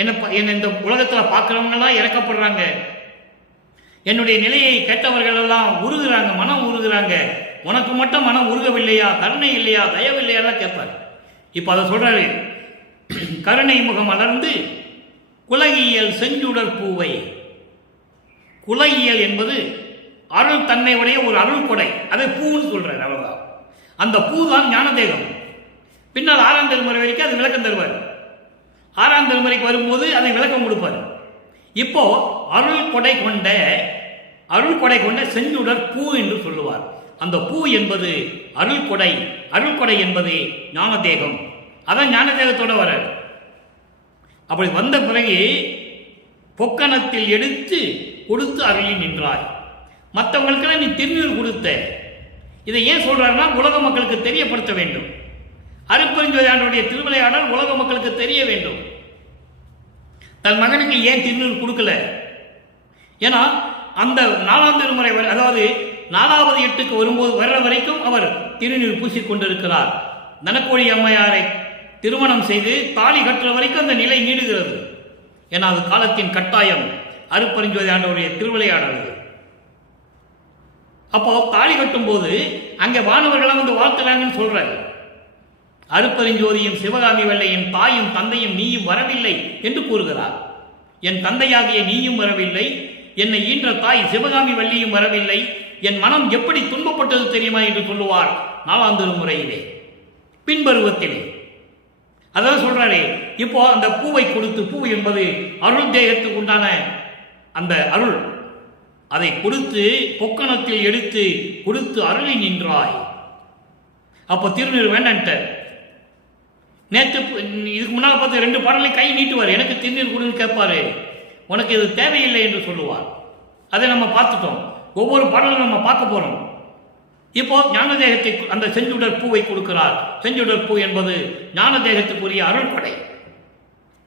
என்ன இந்த உலகத்தில் பார்க்குறவங்கெல்லாம் இறக்கப்படுறாங்க, என்னுடைய நிலையை கேட்டவர்கள் எல்லாம் உருகுறாங்க, மனம் உருகுறாங்க, உனக்கு மட்டும் மனம் உருகவில்லையா, கருணை இல்லையா, தயவு இல்லையாலாம் கேட்பார். இப்போ அதை சொல்றாரு, கருணை முகம் அலர்ந்து குலகியல் செஞ்சுடர் பூவை. குலகியல் என்பது அருள் தன்மையுடைய ஒரு அருள் கொடை, அதை பூன்னு சொல்றாரு. அவ்வளவுதான். அந்த பூ தான் ஞானதேகம். பின்னால் 6ஆம் திருமுறை வரைக்கும் அது விளக்கம் தருவார். 6ஆம் திருமுறைக்கு வரும்போது அதை விளக்கம் கொடுப்பார். இப்போ அருள் கொடை கொண்ட செஞ்சுடர் பூ என்று சொல்லுவார். அந்த பூ என்பது அருள் கொடை என்பது ஞானதேகம். அதான் ஞானதேகத்தோட வர. அப்படி வந்த பிறகு பொக்கணத்தில் எடுத்து கொடுத்து அருளி நின்றாய். மற்றவங்களுக்கெல்லாம் நீ திருநீர் கொடுத்த. இதை ஏன் சொல்றாருன்னா உலக மக்களுக்கு தெரியப்படுத்த வேண்டும். அருட்பெருஞ்சோதி ஆண்டவருடைய திருவிளையாடல் உலக மக்களுக்கு தெரிய வேண்டும். தன் மகனுக்கு ஏன் திருநீர் கொடுக்கல? ஏன்னா அந்த 4ஆம் திருமுறை அதாவது 4வது 8க்கு வரும்போது வர்ற வரைக்கும் அவர் திருநீர் பூசிக்கொண்டிருக்கிறார். தனக்கோடி அம்மையாரை திருமணம் செய்து தாலி கட்டுற வரைக்கும் அந்த நிலை நீடுகிறது. ஏன்னா அது காலத்தின் கட்டாயம். அருட்பெருஞ்சோதி ஆண்டவருடைய திருவிளையாடல். அப்போ தாலி கட்டும் போது அங்கே வானவர்களாம் வந்து வாழ்த்துறாங்கன்னு சொல்றாரு. அருட்பெருஞ்சோதியும் சிவகாமி வெள்ளையின் தாயும் தந்தையும் நீயும் வரவில்லை என்று கூறுகிறார். என் தந்தையாகிய நீயும் வரவில்லை, என்னை ஈன்ற தாய் சிவகாமி வள்ளியும் வரவில்லை, என் மனம் எப்படி துன்பப்பட்டது தெரியுமா என்று சொல்லுவார் 4ஆம் திருமுறையிலே பின்பருவத்திலே. அதான் சொல்றாரு. இப்போ அந்த பூவை கொடுத்து, பூ என்பது அருள் தேகத்துக்கு உண்டான அந்த அருள், அதை கொடுத்து பொக்கணத்தில் எடுத்து கொடுத்து அருளி நின்றாய். அப்போ திருநீர் வேண்டான்ட்ட. நேற்று இதுக்கு முன்னால் பார்த்து 2 பாடலையும் கை நீட்டுவார், எனக்கு திருநீர் கொடுன்னு கேட்பாரு. உனக்கு இது தேவையில்லை என்று சொல்லுவார். அதை நம்ம பார்த்துட்டோம். ஒவ்வொரு பாடலும் நம்ம பார்க்க போறோம். இப்போ ஞானதேகத்தை அந்த செஞ்சுடர் பூவை கொடுக்கிறார். செஞ்சுடர் பூ என்பது ஞானதேகத்துக்குரிய அருள் கொடை.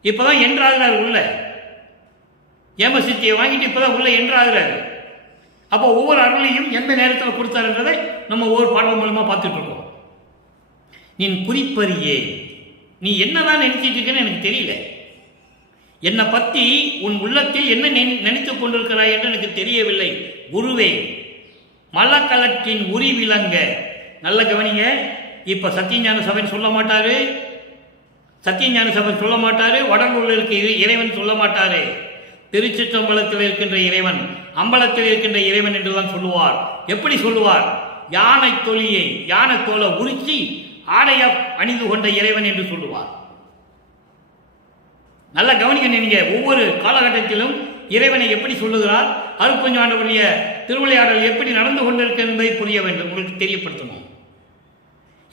இப்பதான் என்றாகிறார் உள்ள. ஏமசித்தியை வாங்கிட்டு இப்பதான் உள்ள என்றாகிறார். அப்போ ஒவ்வொரு அருளையும் எந்த நேரத்தில் கொடுத்தாருன்றதை நம்ம ஒவ்வொரு பாடல் மூலமா பார்த்துட்டு இருக்கோம். நீ குறிப்பறியே, நீ என்னதான் நினைச்சிட்டு இருக்கன்னு எனக்கு தெரியல. என்னை பற்றி உன் உள்ளத்தில் என்ன நினைத்துக் கொண்டிருக்கிறாய் என்று எனக்கு தெரியவில்லை. குருவே, மலக்கலற்றின் உரி விளங்க. நல்ல கவனிங்க. இப்ப சத்தியஞான சபைன்னு சொல்ல மாட்டாரு, சத்தியஞான சபை சொல்ல மாட்டாரு, வடலூரில் இருக்க இறைவன் சொல்ல மாட்டாரு. திருச்சிற்றம்பலத்தில் இருக்கின்ற இறைவன், அம்பலத்தில் இருக்கின்ற இறைவன் என்றுதான் சொல்லுவார். எப்படி சொல்லுவார்? யானை தொழியை, யானை தோலை உரிச்சி ஆடைய அணிந்து கொண்ட இறைவன் என்று சொல்லுவார். நல்ல கவனிக்க. நீங்க ஒவ்வொரு காலகட்டத்திலும் இறைவனை எப்படி சொல்லுகிறார், அருட்பெருஞ்சோதி ஆண்டவருடைய திருவிளையாடல் எப்படி நடந்து கொண்டிருக்கிறது என்பதை புரிய வேண்டும், உங்களுக்கு தெரியப்படுத்தணும்.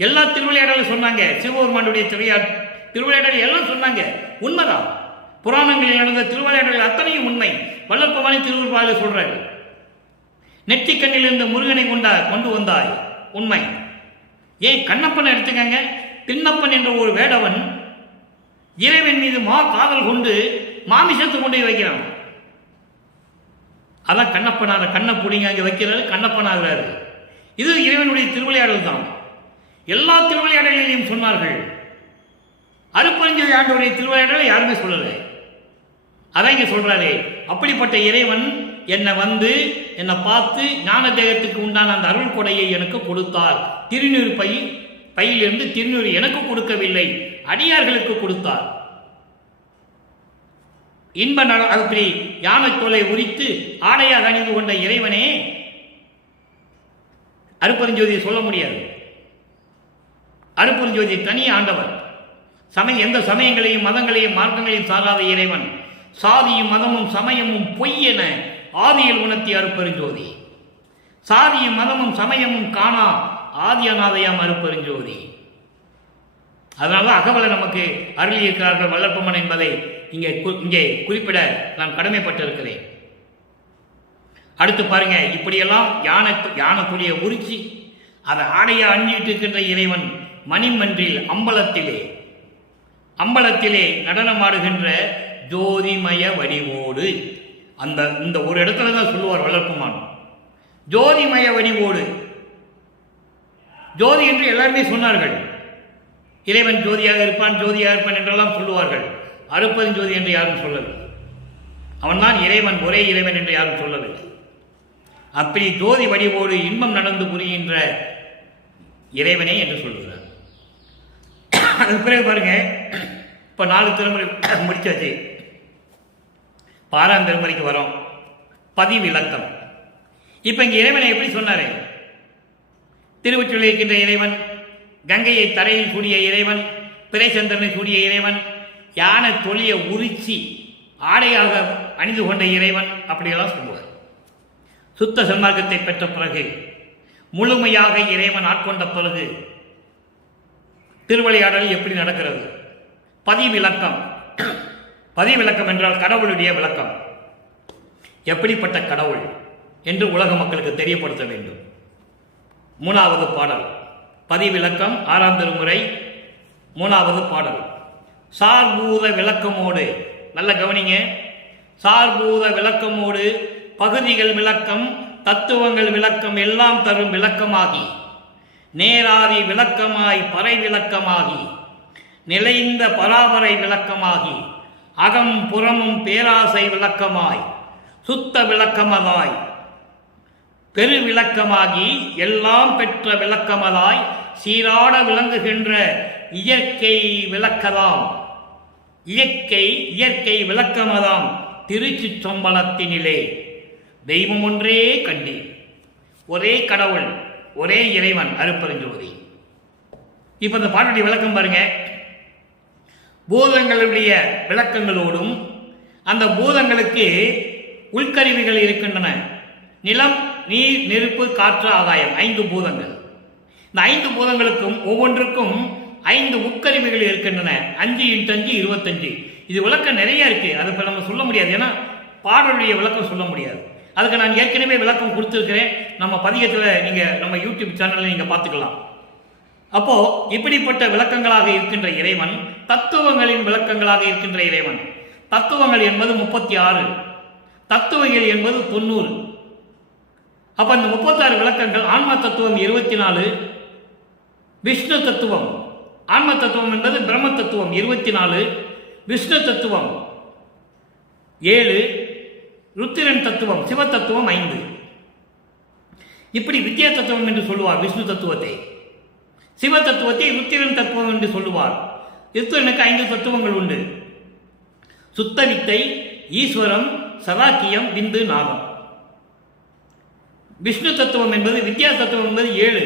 எல்லா திருவிளையாடலும் சொன்னாங்க, சிவபெருமானுடைய திருவிளையாடல் எல்லாம் சொன்னாங்க, உண்மைதான். புராணங்களில் நடந்த திருவிளையாடல்கள் அத்தனையும் உண்மை. வல்லற்பவாணி திருவுருப்பாவில் சொல்றாரு. நெற்றிக்கண்ணில் இருந்த முருகனை கொண்டு வந்தாய், உண்மை. ஏன் கண்ணப்பனை எடுத்துக்கங்க. திண்ணப்பன் என்ற ஒரு வேடவன் இறைவன் மீது காதல் கொண்டு மாமிசத்தை கொண்டு வைக்கிறான். அதான் கண்ணப்பனாக, கண்ணை பிடிங்க அங்கே வைக்கிறாரு, கண்ணப்பனாகிறாரு. இது இறைவனுடைய திருவிளையாடல் தான். எல்லா திருவிளையாடலையும் சொன்னார்கள். அருட்பெருஞ்சோதி ஆண்டவருடைய திருவிளையாடலை யாருமே சொல்லலை. அதான் இங்க சொல்றாரு. அப்படிப்பட்ட இறைவன் என்னை வந்து என்னை பார்த்து ஞான தேகத்துக்கு உண்டான அந்த அருள் கொடையை எனக்கு கொடுத்தார். திருநீர் பையிலிருந்து திருநீர் எனக்கு கொடுக்கவில்லை, அடியார்களுக்கு கொடுத்தார். இன்ப அப்படி யானை தோலை உரித்து ஆடையாக அணிந்து கொண்ட இறைவனே அருட்பெருஞ்சோதியை சொல்ல முடியாது. அருட்பெருஞ்சோதி தனி ஆண்டவர். எந்த சமயங்களையும் மதங்களையும் மார்க்கங்களையும் சாராத இறைவன். சாதியும் மதமும் சமயமும் பொய் என ஆதியில் உணர்த்திய அருட்பெருஞ்சோதி. சாதியும் மதமும் சமயமும் காணா ஆதியநாதையாம் அருட்பெருஞ்சோதி. அதனால அகவலை நமக்கு அருளியிருக்கிறார்கள் வல்லற்பமன் என்பதை இங்கே குறிப்பிட நான் கடமைப்பட்டிருக்கிறேன். அடுத்து பாருங்க, இப்படியெல்லாம் யானை துளியை உரிச்சு அதை ஆடையா அணிஞ்சிட்டு இருக்கின்ற இறைவன் மணிமன்றில் அம்பலத்திலே நடனமாடுகின்ற ஜோதிமய வடிவோடு. இந்த ஒரு இடத்துல தான் சொல்லுவார் வளர்ப்புமான், ஜோதிமய வடிவோடு. ஜோதி என்று எல்லாருமே சொன்னார்கள். இறைவன் ஜோதியாக இருப்பான் என்றெல்லாம் சொல்லுவார்கள். அருப்பதும் ஜோதி என்று யாரும் சொல்லவில்லை. அவன்தான் இறைவன், ஒரே இறைவன் என்று யாரும் சொல்லவில்லை. அப்படி ஜோதி வடிவோடு இன்பம் நடந்து புரிகின்ற இறைவனே என்று சொல்லுகிறார். அதுக்கு பிறகு பாருங்க, இப்போ 4 திருமுறை முடிச்சாச்சு. 6ஆம் திருமுறைக்கு வரோம். பதிவிலக்கம். இப்போ இங்கே இறைவனை எப்படி சொன்னாரே, திருவொற்றியூரில் இருக்கின்ற இறைவன், கங்கையை தரையில் கூடிய இறைவன், பிறைச்சந்திரனை கூடிய இறைவன், யானை தொழிய உரிச்சி ஆடையாக அணிந்து கொண்ட இறைவன், அப்படியெல்லாம் சொல்லுவார். சுத்த சன்மார்க்கத்தை பெற்ற பிறகு, முழுமையாக இறைவன் ஆட்கொண்ட பிறகு திருவிளையாடல் எப்படி நடக்கிறது? பதிவிலக்கம். பதிவிலக்கம் என்றால் கடவுளுடைய விளக்கம். எப்படிப்பட்ட கடவுள் என்று உலக மக்களுக்கு தெரியப்படுத்த வேண்டும். 3வது பாடல் பதிவிலக்கம், 6ஆம் திருமுறை 3வது பாடல். சார்பூத விளக்கமோடு, நல்ல கவனிங்க, சார்பூத விளக்கமோடு பகுதிகள் விளக்கம், தத்துவங்கள் விளக்கம் எல்லாம் தரும் விளக்கமாகி, நேராதி விளக்கமாய் பறை விளக்கமாகி, நிலைந்த பராபரை விளக்கமாகி, அகம் புறமும் பேராசை விளக்கமாய், சுத்த விளக்கமதாய், பெரு விளக்கமாகி, எல்லாம் பெற்ற விளக்கமதாய், சீராட விளங்குகின்ற இயற்கை விளக்கதாம். இயற்கை விளக்கமதாம் திருச்சிற்றம்பலத்தினிலே தெய்வம் ஒன்றே கண்டீர். ஒரே கடவுள், ஒரே இறைவன், அருட்பெருஞ்சோதி. இப்ப இந்த பாட்டுடைய விளக்கம் பாருங்க. பூதங்களுடைய விளக்கங்களோடும், அந்த பூதங்களுக்கு உள்கருவிகள் இருக்கின்றன. நிலம், நீர், நெருப்பு, காற்று, ஆகாயம், 5 பூதங்கள். இந்த 5 பூதங்களுக்கும் ஒவ்வொன்றுக்கும் 5 உட்கருவிகள் இருக்கின்றன. 5 × 5 25. இது விளக்கம் நிறைய இருக்கு. அதை இப்போ நம்ம சொல்ல முடியாது, ஏன்னா பாடலுடைய விளக்கம் சொல்ல முடியாது. அதுக்கு நான் ஏற்கனவே விளக்கம் கொடுத்துருக்கிறேன். நம்ம பதிகத்தில் நீங்கள் நம்ம யூடியூப் சேனலில் நீங்கள் பார்த்துக்கலாம். அப்போ இப்படிப்பட்ட விளக்கங்களாக இருக்கின்ற இறைவன், தத்துவங்களின் விளக்கங்களாக இருக்கின்ற இறைவன். தத்துவங்கள் என்பது 36, தத்துவங்கள் என்பது 90. அப்ப இந்த 36 விளக்கங்கள். ஆன்ம தத்துவம் 24, விஷ்ணு தத்துவம், ஆன்ம தத்துவம் என்பது பிரம்ம தத்துவம் 24, விஷ்ணு தத்துவம் 7, ருத்திரன் தத்துவம், சிவ தத்துவம் 5. இப்படி வித்யா தத்துவம் என்று சொல்லுவார் விஷ்ணு தத்துவத்தை. சிவ தத்துவத்தை ருத்திரன் தத்துவம் என்று சொல்லுவார். ருத்திரனுக்கு 5 தத்துவங்கள் உண்டு. சுத்த வித்தை, ஈஸ்வரம், சதாக்கியம், விந்து, நாகம். விஷ்ணு தத்துவம் என்பது, வித்யா தத்துவம் என்பது 7,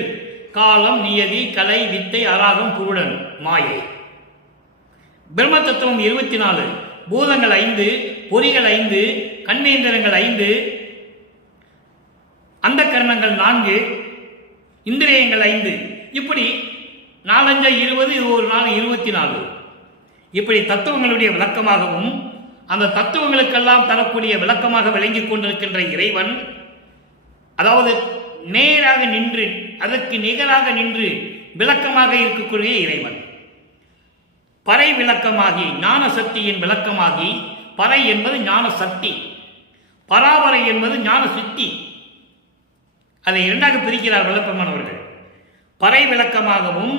காலம், நியதி, கலை, வித்தை, அராகம், புருடன், மாயை. பிரம்ம தத்துவம் 24, பூதங்கள் 5, பொறிகள் 5, கண்மேந்திரங்கள் 5, அந்த கரணங்கள் 4, இந்திரியங்கள் 5. இப்படி 4 × 20, இது ஒரு நாள் 24. இப்படி தத்துவங்களுடைய விளக்கமாகவும், அந்த தத்துவங்களுக்கெல்லாம் தரக்கூடிய விளக்கமாக விளங்கிக் கொண்டிருக்கின்ற இறைவன், அதாவது நேராக நின்று, அதற்கு நிகராக நின்று விளக்கமாக இருக்கக்கூடிய இறைவன். பறை விளக்கமாகி, ஞான சக்தியின் விளக்கமாகி, பறை என்பது ஞான சக்தி, பராபரை என்பது ஞான சித்தி. அதை 2ஆக பிரிக்கிறார் வல்லபெருமானவர்கள். பறை விளக்கமாகவும்,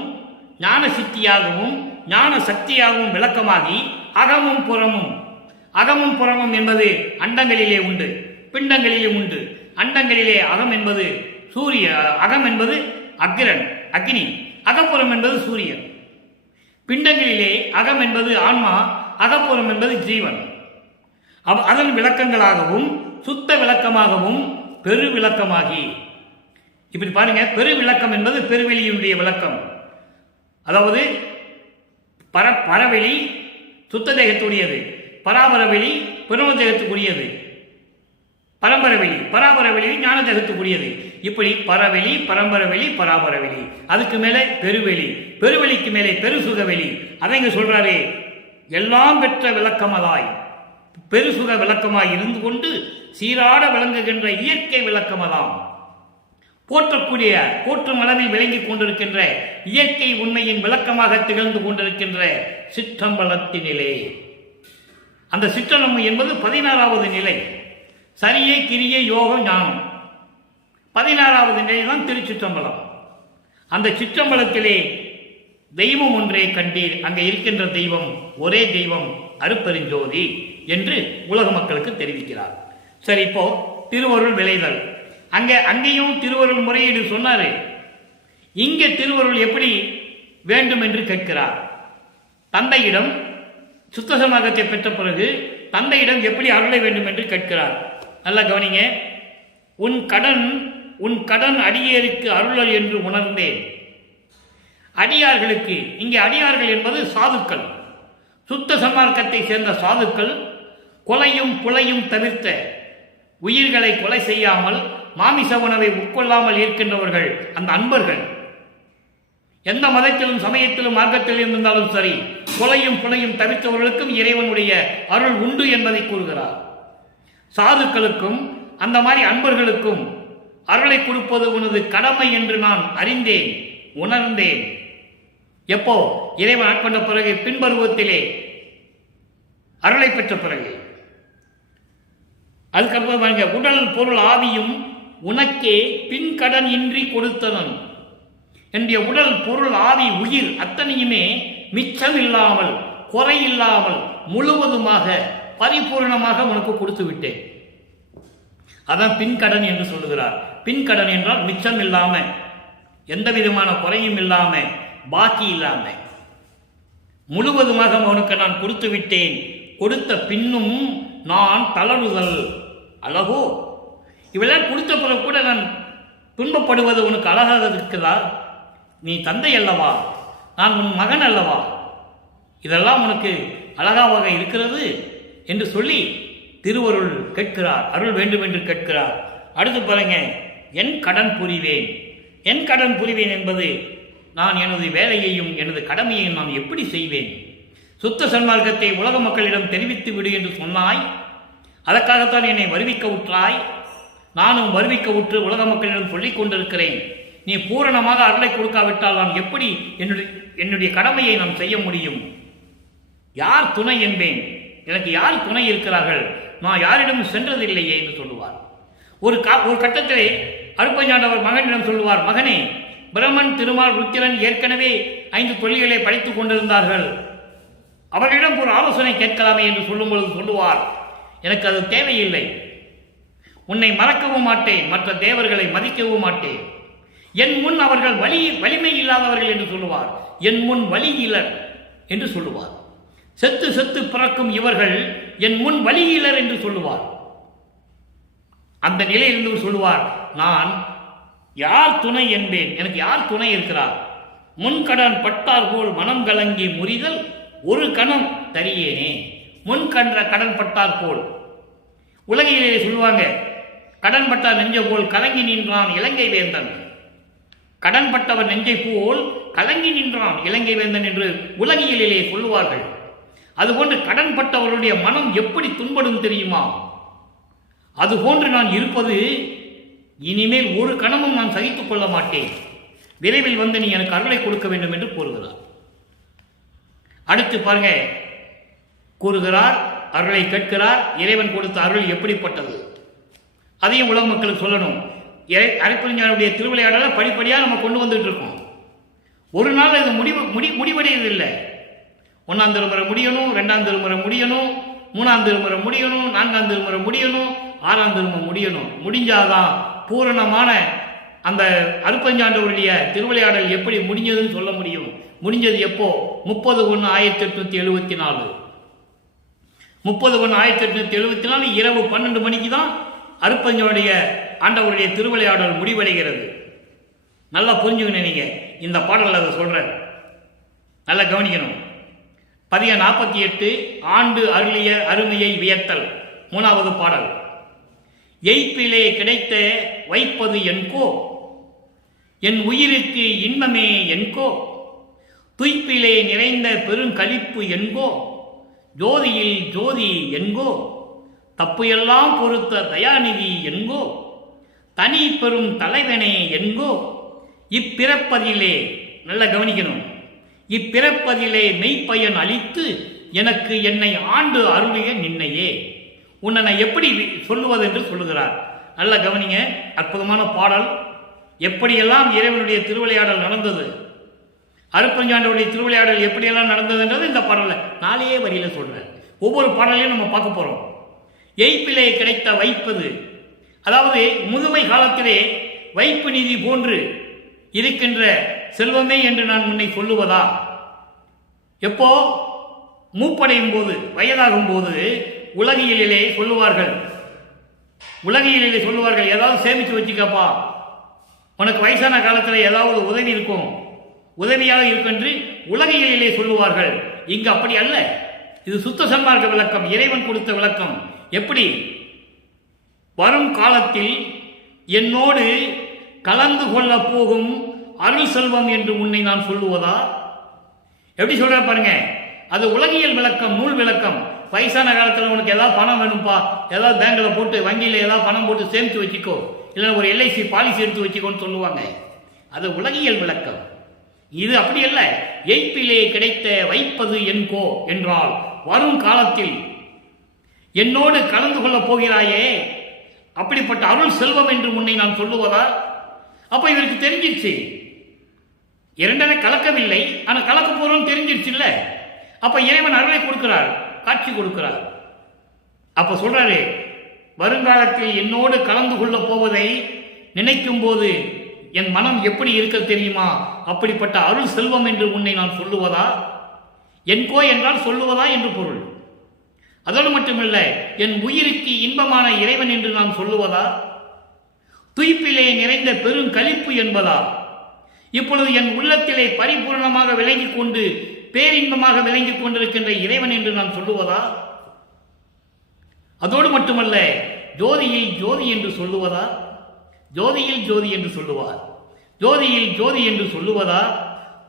ஞான சித்தியாகவும், ஞான சக்தியாகவும் விளக்கமாகி, அகமும் புறமும். அகமும் புறமும் என்பது அண்டங்களிலே உண்டு, பிண்டங்களிலே உண்டு. அண்டங்களிலே அகம் என்பது சூரிய, அகம் என்பது அக்கிரன், அக்னி. அகப்புறம் என்பது சூரியன். பிண்டங்களிலே அகம் என்பது ஆன்மா, அகப்புறம் என்பது ஜீவன். அதன் விளக்கங்களாகவும், சுத்த விளக்கமாகவும், பெரு விளக்கமாகி. இப்படி பாருங்க, பெரு விளக்கம் என்பது பெருவெளியினுடைய விளக்கம். அதாவது பரவெளி சுத்த தேகத்துடையது, பராபரவெளி பிரம தேகத்துக்குரியது, பரம்பரவெளி பராபரவெளி ஞான தேகத்துக்குரியது. இப்படி பரவெளி, பரம்பரவெளி, பராபரவெளி, அதுக்கு மேலே பெருவெளி, பெருவெளிக்கு மேலே பெருசுகவெளி. அதை இங்க சொல்றாரே, எல்லாம் பெற்ற விளக்கமதாய், பெருசுக விளக்கமாய் இருந்து கொண்டு சீராட விளங்குகின்ற இயற்கை விளக்கமதாம். போற்றக்கூடிய போற்றும் அளவில் விளங்கிக் கொண்டிருக்கின்ற இயற்கை உண்மையின் விளக்கமாக திகழ்ந்து கொண்டிருக்கின்ற சிற்றம்பலத்தினிலே. அந்த சிற்றம்பலம் என்பது 16வது நிலை. சரியை கிரியை யோகம் ஞானம் 16வது நிலை தான் திருச்சிற்றம்பலம். அந்த சிற்றம்பலத்திலே தெய்வம் ஒன்றே கண்டீர், அங்கே இருக்கின்ற தெய்வம் ஒரே தெய்வம் அருட்பெருஞ்சோதி என்று உலக மக்களுக்கு தெரிவிக்கிறார். சரி, இப்போ திருவருள் விளைதல். அங்கேயும் திருவருள் முறையீடு சொன்னாரு. இங்கே திருவருள் எப்படி வேண்டும் என்று கேட்கிறார். தந்தையிடம் சுத்த சமாகத்தை பெற்ற பிறகு தந்தையிடம் எப்படி அருள வேண்டும் என்று கேட்கிறார். நல்லா கவனிங்க. உன் கடன் அடியேருக்கு அருளல் என்று உணர்ந்தேன். அடியார்களுக்கு, இங்கே அடியார்கள் என்பது சாதுக்கள், சுத்த சன்மார்க்கத்தை சேர்ந்த சாதுக்கள், கொலையும் புலையும் தவிர்த்த, உயிர்களை கொலை செய்யாமல் மாமிச உணவை உட்கொள்ளாமல் இருக்கின்றவர்கள், அந்த அன்பர்கள். எந்த மதத்திலும் சமயத்திலும் மார்க்கத்திலும் இருந்தாலும் சரி, கொலையும் புலையும் தவிர்த்தவர்களுக்கும் இறைவனுடைய அருள் உண்டு என்பதை கூறுகிறார். சாதுக்களுக்கும் அந்த மாதிரி அன்பர்களுக்கும் அருளை கொடுப்பது உனது கடமை என்று நான் அறிந்தேன், உணர்ந்தேன். எப்போ? இறைவன் ஆட்கொண்ட பிறகு, பின்பருவத்திலே அருளை பெற்ற பிறகு. அதுக்கப்புறம் உடல் பொருள் ஆவியும் உனக்கே பின்கடன் இன்றி கொடுத்தனன். என்னுடைய உடல் பொருள் ஆவி உயிர் அத்தனையுமே மிச்சம் இல்லாமல், குறை இல்லாமல், முழுவதுமாக பரிபூர்ணமாக உனக்கு கொடுத்து விட்டேன். அதான் பின்கடன் என்று சொல்லுகிறார். பின்கடன் என்றால் மிச்சம் இல்லாம, எந்த விதமான குறையும் இல்லாம, பாக்கி இல்லாம முழுவதுமாக உனக்கு நான் கொடுத்து விட்டேன். கொடுத்த பின்னும் நான் தளருதல் அழகோ. இவெல்லாம் கொடுத்த பிறகு கூட நான் துன்பப்படுவது உனக்கு அழகாக இருக்குதா? நீ தந்தை அல்லவா, நான் உன் மகன் அல்லவா, இதெல்லாம் உனக்கு அழகாக இருக்கிறது என்று சொல்லி திருவருள் கேட்கிறார். அருள் வேண்டும் என்று கேட்கிறார். அடுத்து பாருங்க, என் கடன் புரிவேன். என் கடன் புரிவேன் என்பது நான் எனது வேலையையும் எனது கடமையையும் நான் எப்படி செய்வேன்? சுத்த சன்மார்க்கத்தை உலக மக்களிடம் தெரிவித்து விடு என்று சொன்னாய். அதற்காகத்தான் என்னை வருவிக்க உற்றாய். நானும் வருவிக்க உற்று உலக மக்களிடம் சொல்லிக் கொண்டிருக்கிறேன். நீ பூரணமாக அருளை கொடுக்காவிட்டால் நான் எப்படி என்னுடைய கடமையை நான் செய்ய முடியும்? யார் துணை என்பேன்? எனக்கு யார் துணை இருக்கிறார்கள்? நான் யாரிடம் சென்றதில்லையே என்று சொல்லுவார். ஒரு கட்டத்திலே அருட்பெருஞ்சாண்டவர் மகனிடம் சொல்லுவார், மகனே, பிரம்மன், திருமால், ருத்திரன் ஏற்கனவே 5 தொழில்களை படித்துக் கொண்டிருந்தார்கள். அவர்களிடம் ஒரு ஆலோசனை கேட்கலாமே என்று சொல்லும் பொழுது சொல்லுவார், எனக்கு அது தேவையில்லை. உன்னை மறக்கவும் மாட்டேன், மற்ற தேவர்களை மதிக்கவும் மாட்டேன். என் முன் அவர்கள் வலிமை இல்லாதவர்கள் என்று சொல்லுவார். என் முன் வலி இலர் என்று சொல்லுவார். செத்து செத்து பிறக்கும் இவர்கள் என் முன் வலி இலர் என்று சொல்லுவார். அந்த நிலையிலிருந்து சொல்லுவார், நான் யார் துணை என்பேன்? எனக்கு யார் துணை இருக்கிறார்? முன்கடன் பட்டார் போல் மனம் கலங்கி முறிதல் ஒரு கணம் தரியேனே. முன் கன்ற கடன் பட்டார் போல், உலகிலே சொல்லுவாங்க, கடன் பட்டார் நெஞ்ச போல் கலங்கி நின்றான் இலங்கை வேந்தன். கடன் பட்டவர் நெஞ்சை போல் கலங்கி நின்றான் இலங்கை வேந்தன் என்று உலகியலிலே சொல்லுவார்கள். அதுபோன்று கடன் பட்டவருடைய மனம் எப்படி துன்படும் தெரியுமா? அதுபோன்று நான் இருப்பது இனிமேல் ஒரு கணமும் நான் சகித்துக் கொள்ள மாட்டேன். விரைவில் வந்து நீ எனக்கு அருளை கொடுக்க வேண்டும் என்று கூறுகிறார். அடுத்து பாருங்க, கூறுகிறார், அருளை கேட்கிறார். இறைவன் கொடுத்த அருள் எப்படிப்பட்டது அதையும் உலக மக்களுக்கு சொல்லணும். அருட்பெருஞ்சானுடைய திருவிளையாடலை படிப்படியாக நம்ம கொண்டு வந்துட்டு இருக்கோம். ஒரு நாள் இது முடிவடையதில்லை. 1ஆம் திருமுறை முடியணும், 2ஆம் திருமுறை முடியணும், 3ஆம் திருமுறை முடியணும், 4ஆம் திருமுறை முடியணும், 6ஆம் திருமுறை முடியணும். முடிஞ்சாதான் பூரணமான அந்த அருட்பெருஞ்சாண்டவருடைய திருவிளையாடல் எப்படி முடிஞ்சதுன்னு சொல்ல முடியும். முடிஞ்சது எப்போ? 30/1/1874. 30/1/1874 இரவு 12 மணிக்கு தான் அருட்பெருஞ்சானுடைய ஆண்டவருடைய திருவிளையாடல் முடிவடைகிறது. நல்லா புரிஞ்சுக்கணும். நீங்க இந்த பாடலில் அதை சொல்றேன், நல்லா கவனிக்கணும். 48 ஆண்டு அருளிய அருமையை வியத்தல் 3வது பாடல். எய்ப்பிலே கிடைத்த வைப்பது என்கோ, என் உயிருக்கு இன்பமே என்கோ, துய்ப்பிலே நிறைந்த பெருங்கழிப்பு என்கோ, ஜோதியில் ஜோதி என்கோ, தப்பு எல்லாம் பொறுத்த தயாநிதி என்கோ, தனி பெரும் தலைவனே என்கோ இப்பிறப்பதிலே, நல்லா கவனிக்கணும், இப்பிறப்பதிலே மெய்ப்பயன் அளித்து எனக்கு என்னை ஆண்டு அருளிய நின்னையே, உன்னை நான் எப்படி சொல்லுவது என்று சொல்லுகிறார். நல்ல கவனிங்க, அற்புதமான பாடல். எப்படியெல்லாம் இறைவனுடைய திருவிளையாடல் நடந்தது, அருட்பெருஞ்சாண்டவருடைய திருவிளையாடல் எப்படியெல்லாம் நடந்ததுன்றது இந்த பாடலில் 4 வரியில் சொல்கிறேன். ஒவ்வொரு பாடலையும் நம்ம பார்க்க போகிறோம். எய்ப்பிலே கிடைத்த வைப்பது, அதாவது முதுமை காலத்திலே வைப்பு நிதி போன்று இருக்கின்ற செல்வமே என்று நான் முன்னை சொல்லுவதா? எப்போ மூப்படையும் போது, வயதாகும் போது உலகியலிலே சொல்லுவார்கள், ஏதாவது சேமித்து வச்சுக்கப்பா, உனக்கு வயசான காலத்தில் ஏதாவது உதவி இருக்கும், உதவியாக இருக்கென்று உலகியலிலே சொல்லுவார்கள். இங்கு அப்படி அல்ல. இது சுத்த சன்மார்க்க விளக்கம், இறைவன் கொடுத்த விளக்கம். எப்படி? வரும் காலத்தில் என்னோடு கலந்து கொள்ள போகும் அருள் செல்வம் என்று உன்னை நான் சொல்லுவதா? எப்படி சொல்ற பாருங்க. அது உலகியல் விளக்கம், நூல் விளக்கம். வயசான காலத்தில் உனக்கு ஏதாவது பணம் வேணும்பா, ஏதாவது பேங்கில் போட்டு, வங்கியில் ஏதாவது பணம் போட்டு சேமித்து வச்சுக்கோ, இல்லை ஒரு எல்ஐசி பாலிசி எடுத்து வச்சுக்கோன்னு சொல்லுவாங்க. அது உலகியல் விளக்கம். இது அப்படி அல்ல. எய்ப்பிலே கிடைத்த வைப்பது என்கோ என்றால் வரும் காலத்தில் என்னோடு கலந்து கொள்ளப் போகிறாயே, அப்படிப்பட்ட அருள் செல்வம் என்று உன்னை நான் சொல்லுவதா? அப்ப இவருக்கு தெரிஞ்சிருச்சு, இரண்டரை கலக்கவில்லை, ஆனால் கலக்க போறோம் தெரிஞ்சிருச்சு இல்ல. அப்ப இறைவன் அருளை கொடுக்கிறார், காட்சி கொடுக்கிறார். அப்ப சொல்றாரு, வருங்காலத்தில் என்னோடு கலந்து கொள்ள போவதை நினைக்கும் போது என் மனம் எப்படி இருக்க தெரியுமா? அப்படிப்பட்ட அருள் செல்வம் என்று உன்னை நான் சொல்லுவதா? என்கோ என்றால் சொல்லுவதா என்று பொருள். அதோடு மட்டுமல்ல, என் உயிருக்கு இன்பமான இறைவன் என்று நான் சொல்லுவதா? துய்ப்பிலே நிறைந்த பெரும் களிப்பு என்பதா? இப்பொழுது என் உள்ளத்திலே பரிபூர்ணமாக விளங்கிக் கொண்டு பேரின்பமாக விளங்கிக் கொண்டிருக்கின்ற இறைவன் என்று நான் சொல்லுவதா? அதோடு மட்டுமல்ல, ஜோதியில் ஜோதி என்று சொல்லுவதா? ஜோதியில் ஜோதி என்று சொல்லுவார். ஜோதியில் ஜோதி என்று சொல்லுவதா?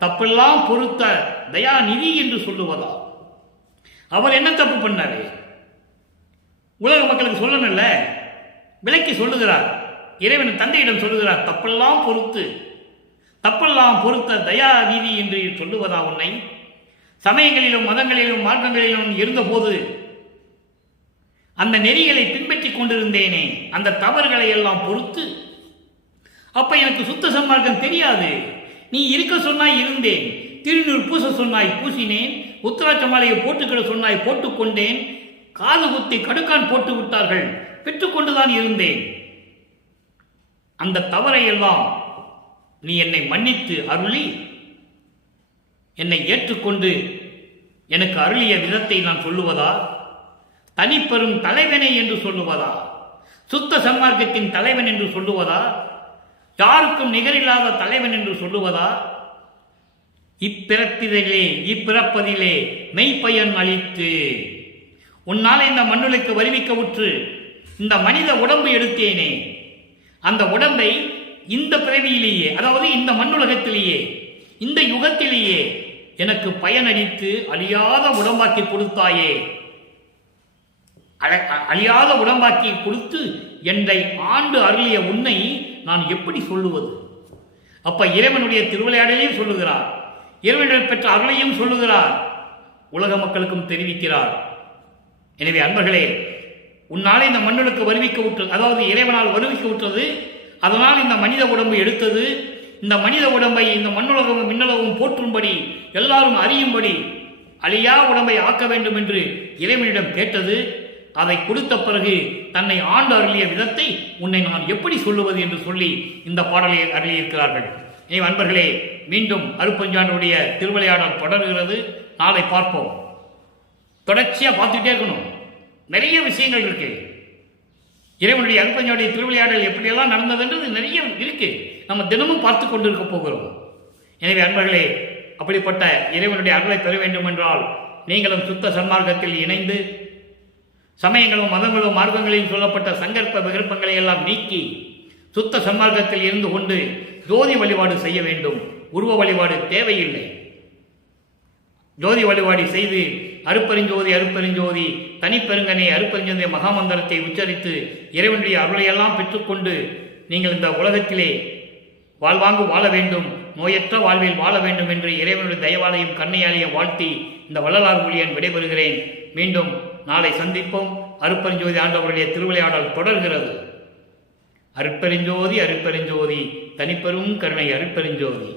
தப்பெல்லாம் பொறுத்த தயாநிதி என்று சொல்லுவதா? அவர் என்ன தப்பு பண்ணாரு? உலக மக்களுக்கு சொல்லணும்ல, விளக்கி சொல்லுகிறார். இறைவன் தந்தையிடம் சொல்லுகிறார், தப்பெல்லாம் பொறுத்த தயாநிதி என்று சொல்லுவதா உன்னை? சமயங்களிலும் மதங்களிலும் மார்க்கங்களிலும் இருந்தபோது அந்த நெறிகளை பின்பற்றி கொண்டிருந்தேனே, அந்த தவறுகளை எல்லாம் பொறுத்து, அப்ப எனக்கு சுத்த சன்மார்க்கம் தெரியாது. நீ இருக்க சொன்னாய் இருந்தேன், திருநூறு பூச சொன்னாய் பூசினேன், உத்தராட்ச மாலையை போட்டுக்கிட சொன்னாய் போட்டுக்கொண்டேன், காது குத்தி கடுக்கான் போட்டு விட்டார்கள், பெற்றுக்கொண்டுதான் இருந்தேன். அந்த தவறையெல்லாம் நீ என்னை மன்னித்து அருளி என்னை ஏற்றுக்கொண்டு எனக்கு அருளிய விதத்தை நான் சொல்லுவதா? தனிப்பெரும் தலைவனே என்று சொல்லுவதா? சுத்த சன்மார்க்கத்தின் தலைவன் என்று சொல்லுவதா? யாருக்கும் நிகரில்லாத தலைவன் என்று சொல்லுவதா? இப்பிறப்பதிலே மெய்ப்பயன் அளித்து உன்னால் இந்த மண்ணுலைக்கு வருவிக்க உற்று இந்த மனித உடம்பு எடுத்தேனே, அந்த உடம்பை இந்த பிறவியிலேயே, அதாவது இந்த மண்ணுலகத்திலேயே, இந்த யுகத்திலேயே எனக்கு பயனளித்து அழியாத உடம்பாக்கி கொடுத்தாயே. அழியாத உடம்பாக்கி கொடுத்து என்னை ஆண்டு அருளிய உன்னை நான் எப்படி சொல்லுவது? அப்ப இறைவனுடைய திருவிளையாடலையும் சொல்லுகிறார், இறைவனிடம் பெற்ற அருளையும் சொல்லுகிறார், உலக மக்களுக்கும் தெரிவிக்கிறார். எனவே அன்பர்களே, உன்னாலே இந்த மண்ணுக்கு வருவிக்க விட்டது, அதாவது இறைவனால் வருவிக்க விட்டது, அதனால் இந்த மனித உடம்பு எடுத்தது. இந்த மனித உடம்பை இந்த மண்ணுலகமும் விண்ணுலகமும் போற்றும்படி, எல்லாரும் அறியும்படி அழியா உடம்பை ஆக்க வேண்டும் என்று இறைவனிடம் கேட்டது. அதை கொடுத்த பிறகு தன்னை ஆண்டு அருளிய விதத்தை உன்னை நான் எப்படி சொல்லுவது என்று சொல்லி இந்த பாடலை அருளியிருக்கிறார்கள். எனவே அன்பர்களே, மீண்டும் அருட்பெருஞ்சாண்டவருடைய திருவிளையாடல் தொடர்கிறது. நாளை பார்ப்போம். தொடர்ச்சியாக பார்த்துட்டே இருக்கணும். நிறைய விஷயங்கள் இருக்கு. இறைவனுடைய அருட்பெருஞ்சாண்டவருடைய திருவிளையாடல் எப்படியெல்லாம் நடந்ததுன்றது நிறைய இருக்கு. நம்ம தினமும் பார்த்து கொண்டிருக்க போகிறோம். எனவே அன்பர்களே, அப்படிப்பட்ட இறைவனுடைய அருளை பெற வேண்டும் என்றால் நீங்களும் சுத்த சன்மார்க்கத்தில் இணைந்து சமயங்களும் மதங்களும் மார்க்கங்களில் சொல்லப்பட்ட சங்கற்ப விகற்பங்களை எல்லாம் நீக்கி சுத்த சன்மார்க்கத்தில் இருந்து கொண்டு ஜோதி வழிபாடு செய்ய வேண்டும். உருவ வழிபாடு தேவையில்லை. ஜோதி வழிபாடு செய்து அருட்பெருஞ்சோதி அருட்பெருஞ்சோதி தனிப்பெருங்கனே அருட்பெருஞ்சோதி மகாமந்திரத்தை உச்சரித்து இறைவனுடைய அருளையெல்லாம் பெற்றுக்கொண்டு நீங்கள் இந்த உலகத்திலே வாழ்வாங்கு வாழ வேண்டும், நோயற்ற வாழ்வில் வாழ வேண்டும் என்று இறைவனுடைய தயவாலையும் கண்ணையாலையும் வாழ்த்தி இந்த வள்ளலார் ஊழியன் விடைபெறுகிறேன். மீண்டும் நாளை சந்திப்போம். அருட்பெருஞ்சோதி ஆண்டவருடைய திருவிளையாடல் தொடர்கிறது. அருட்பெருஞ்சோதி அருட்பெருஞ்சோதி தனிப்பெரும் கருணை அருட்பெருஞ்சோதி.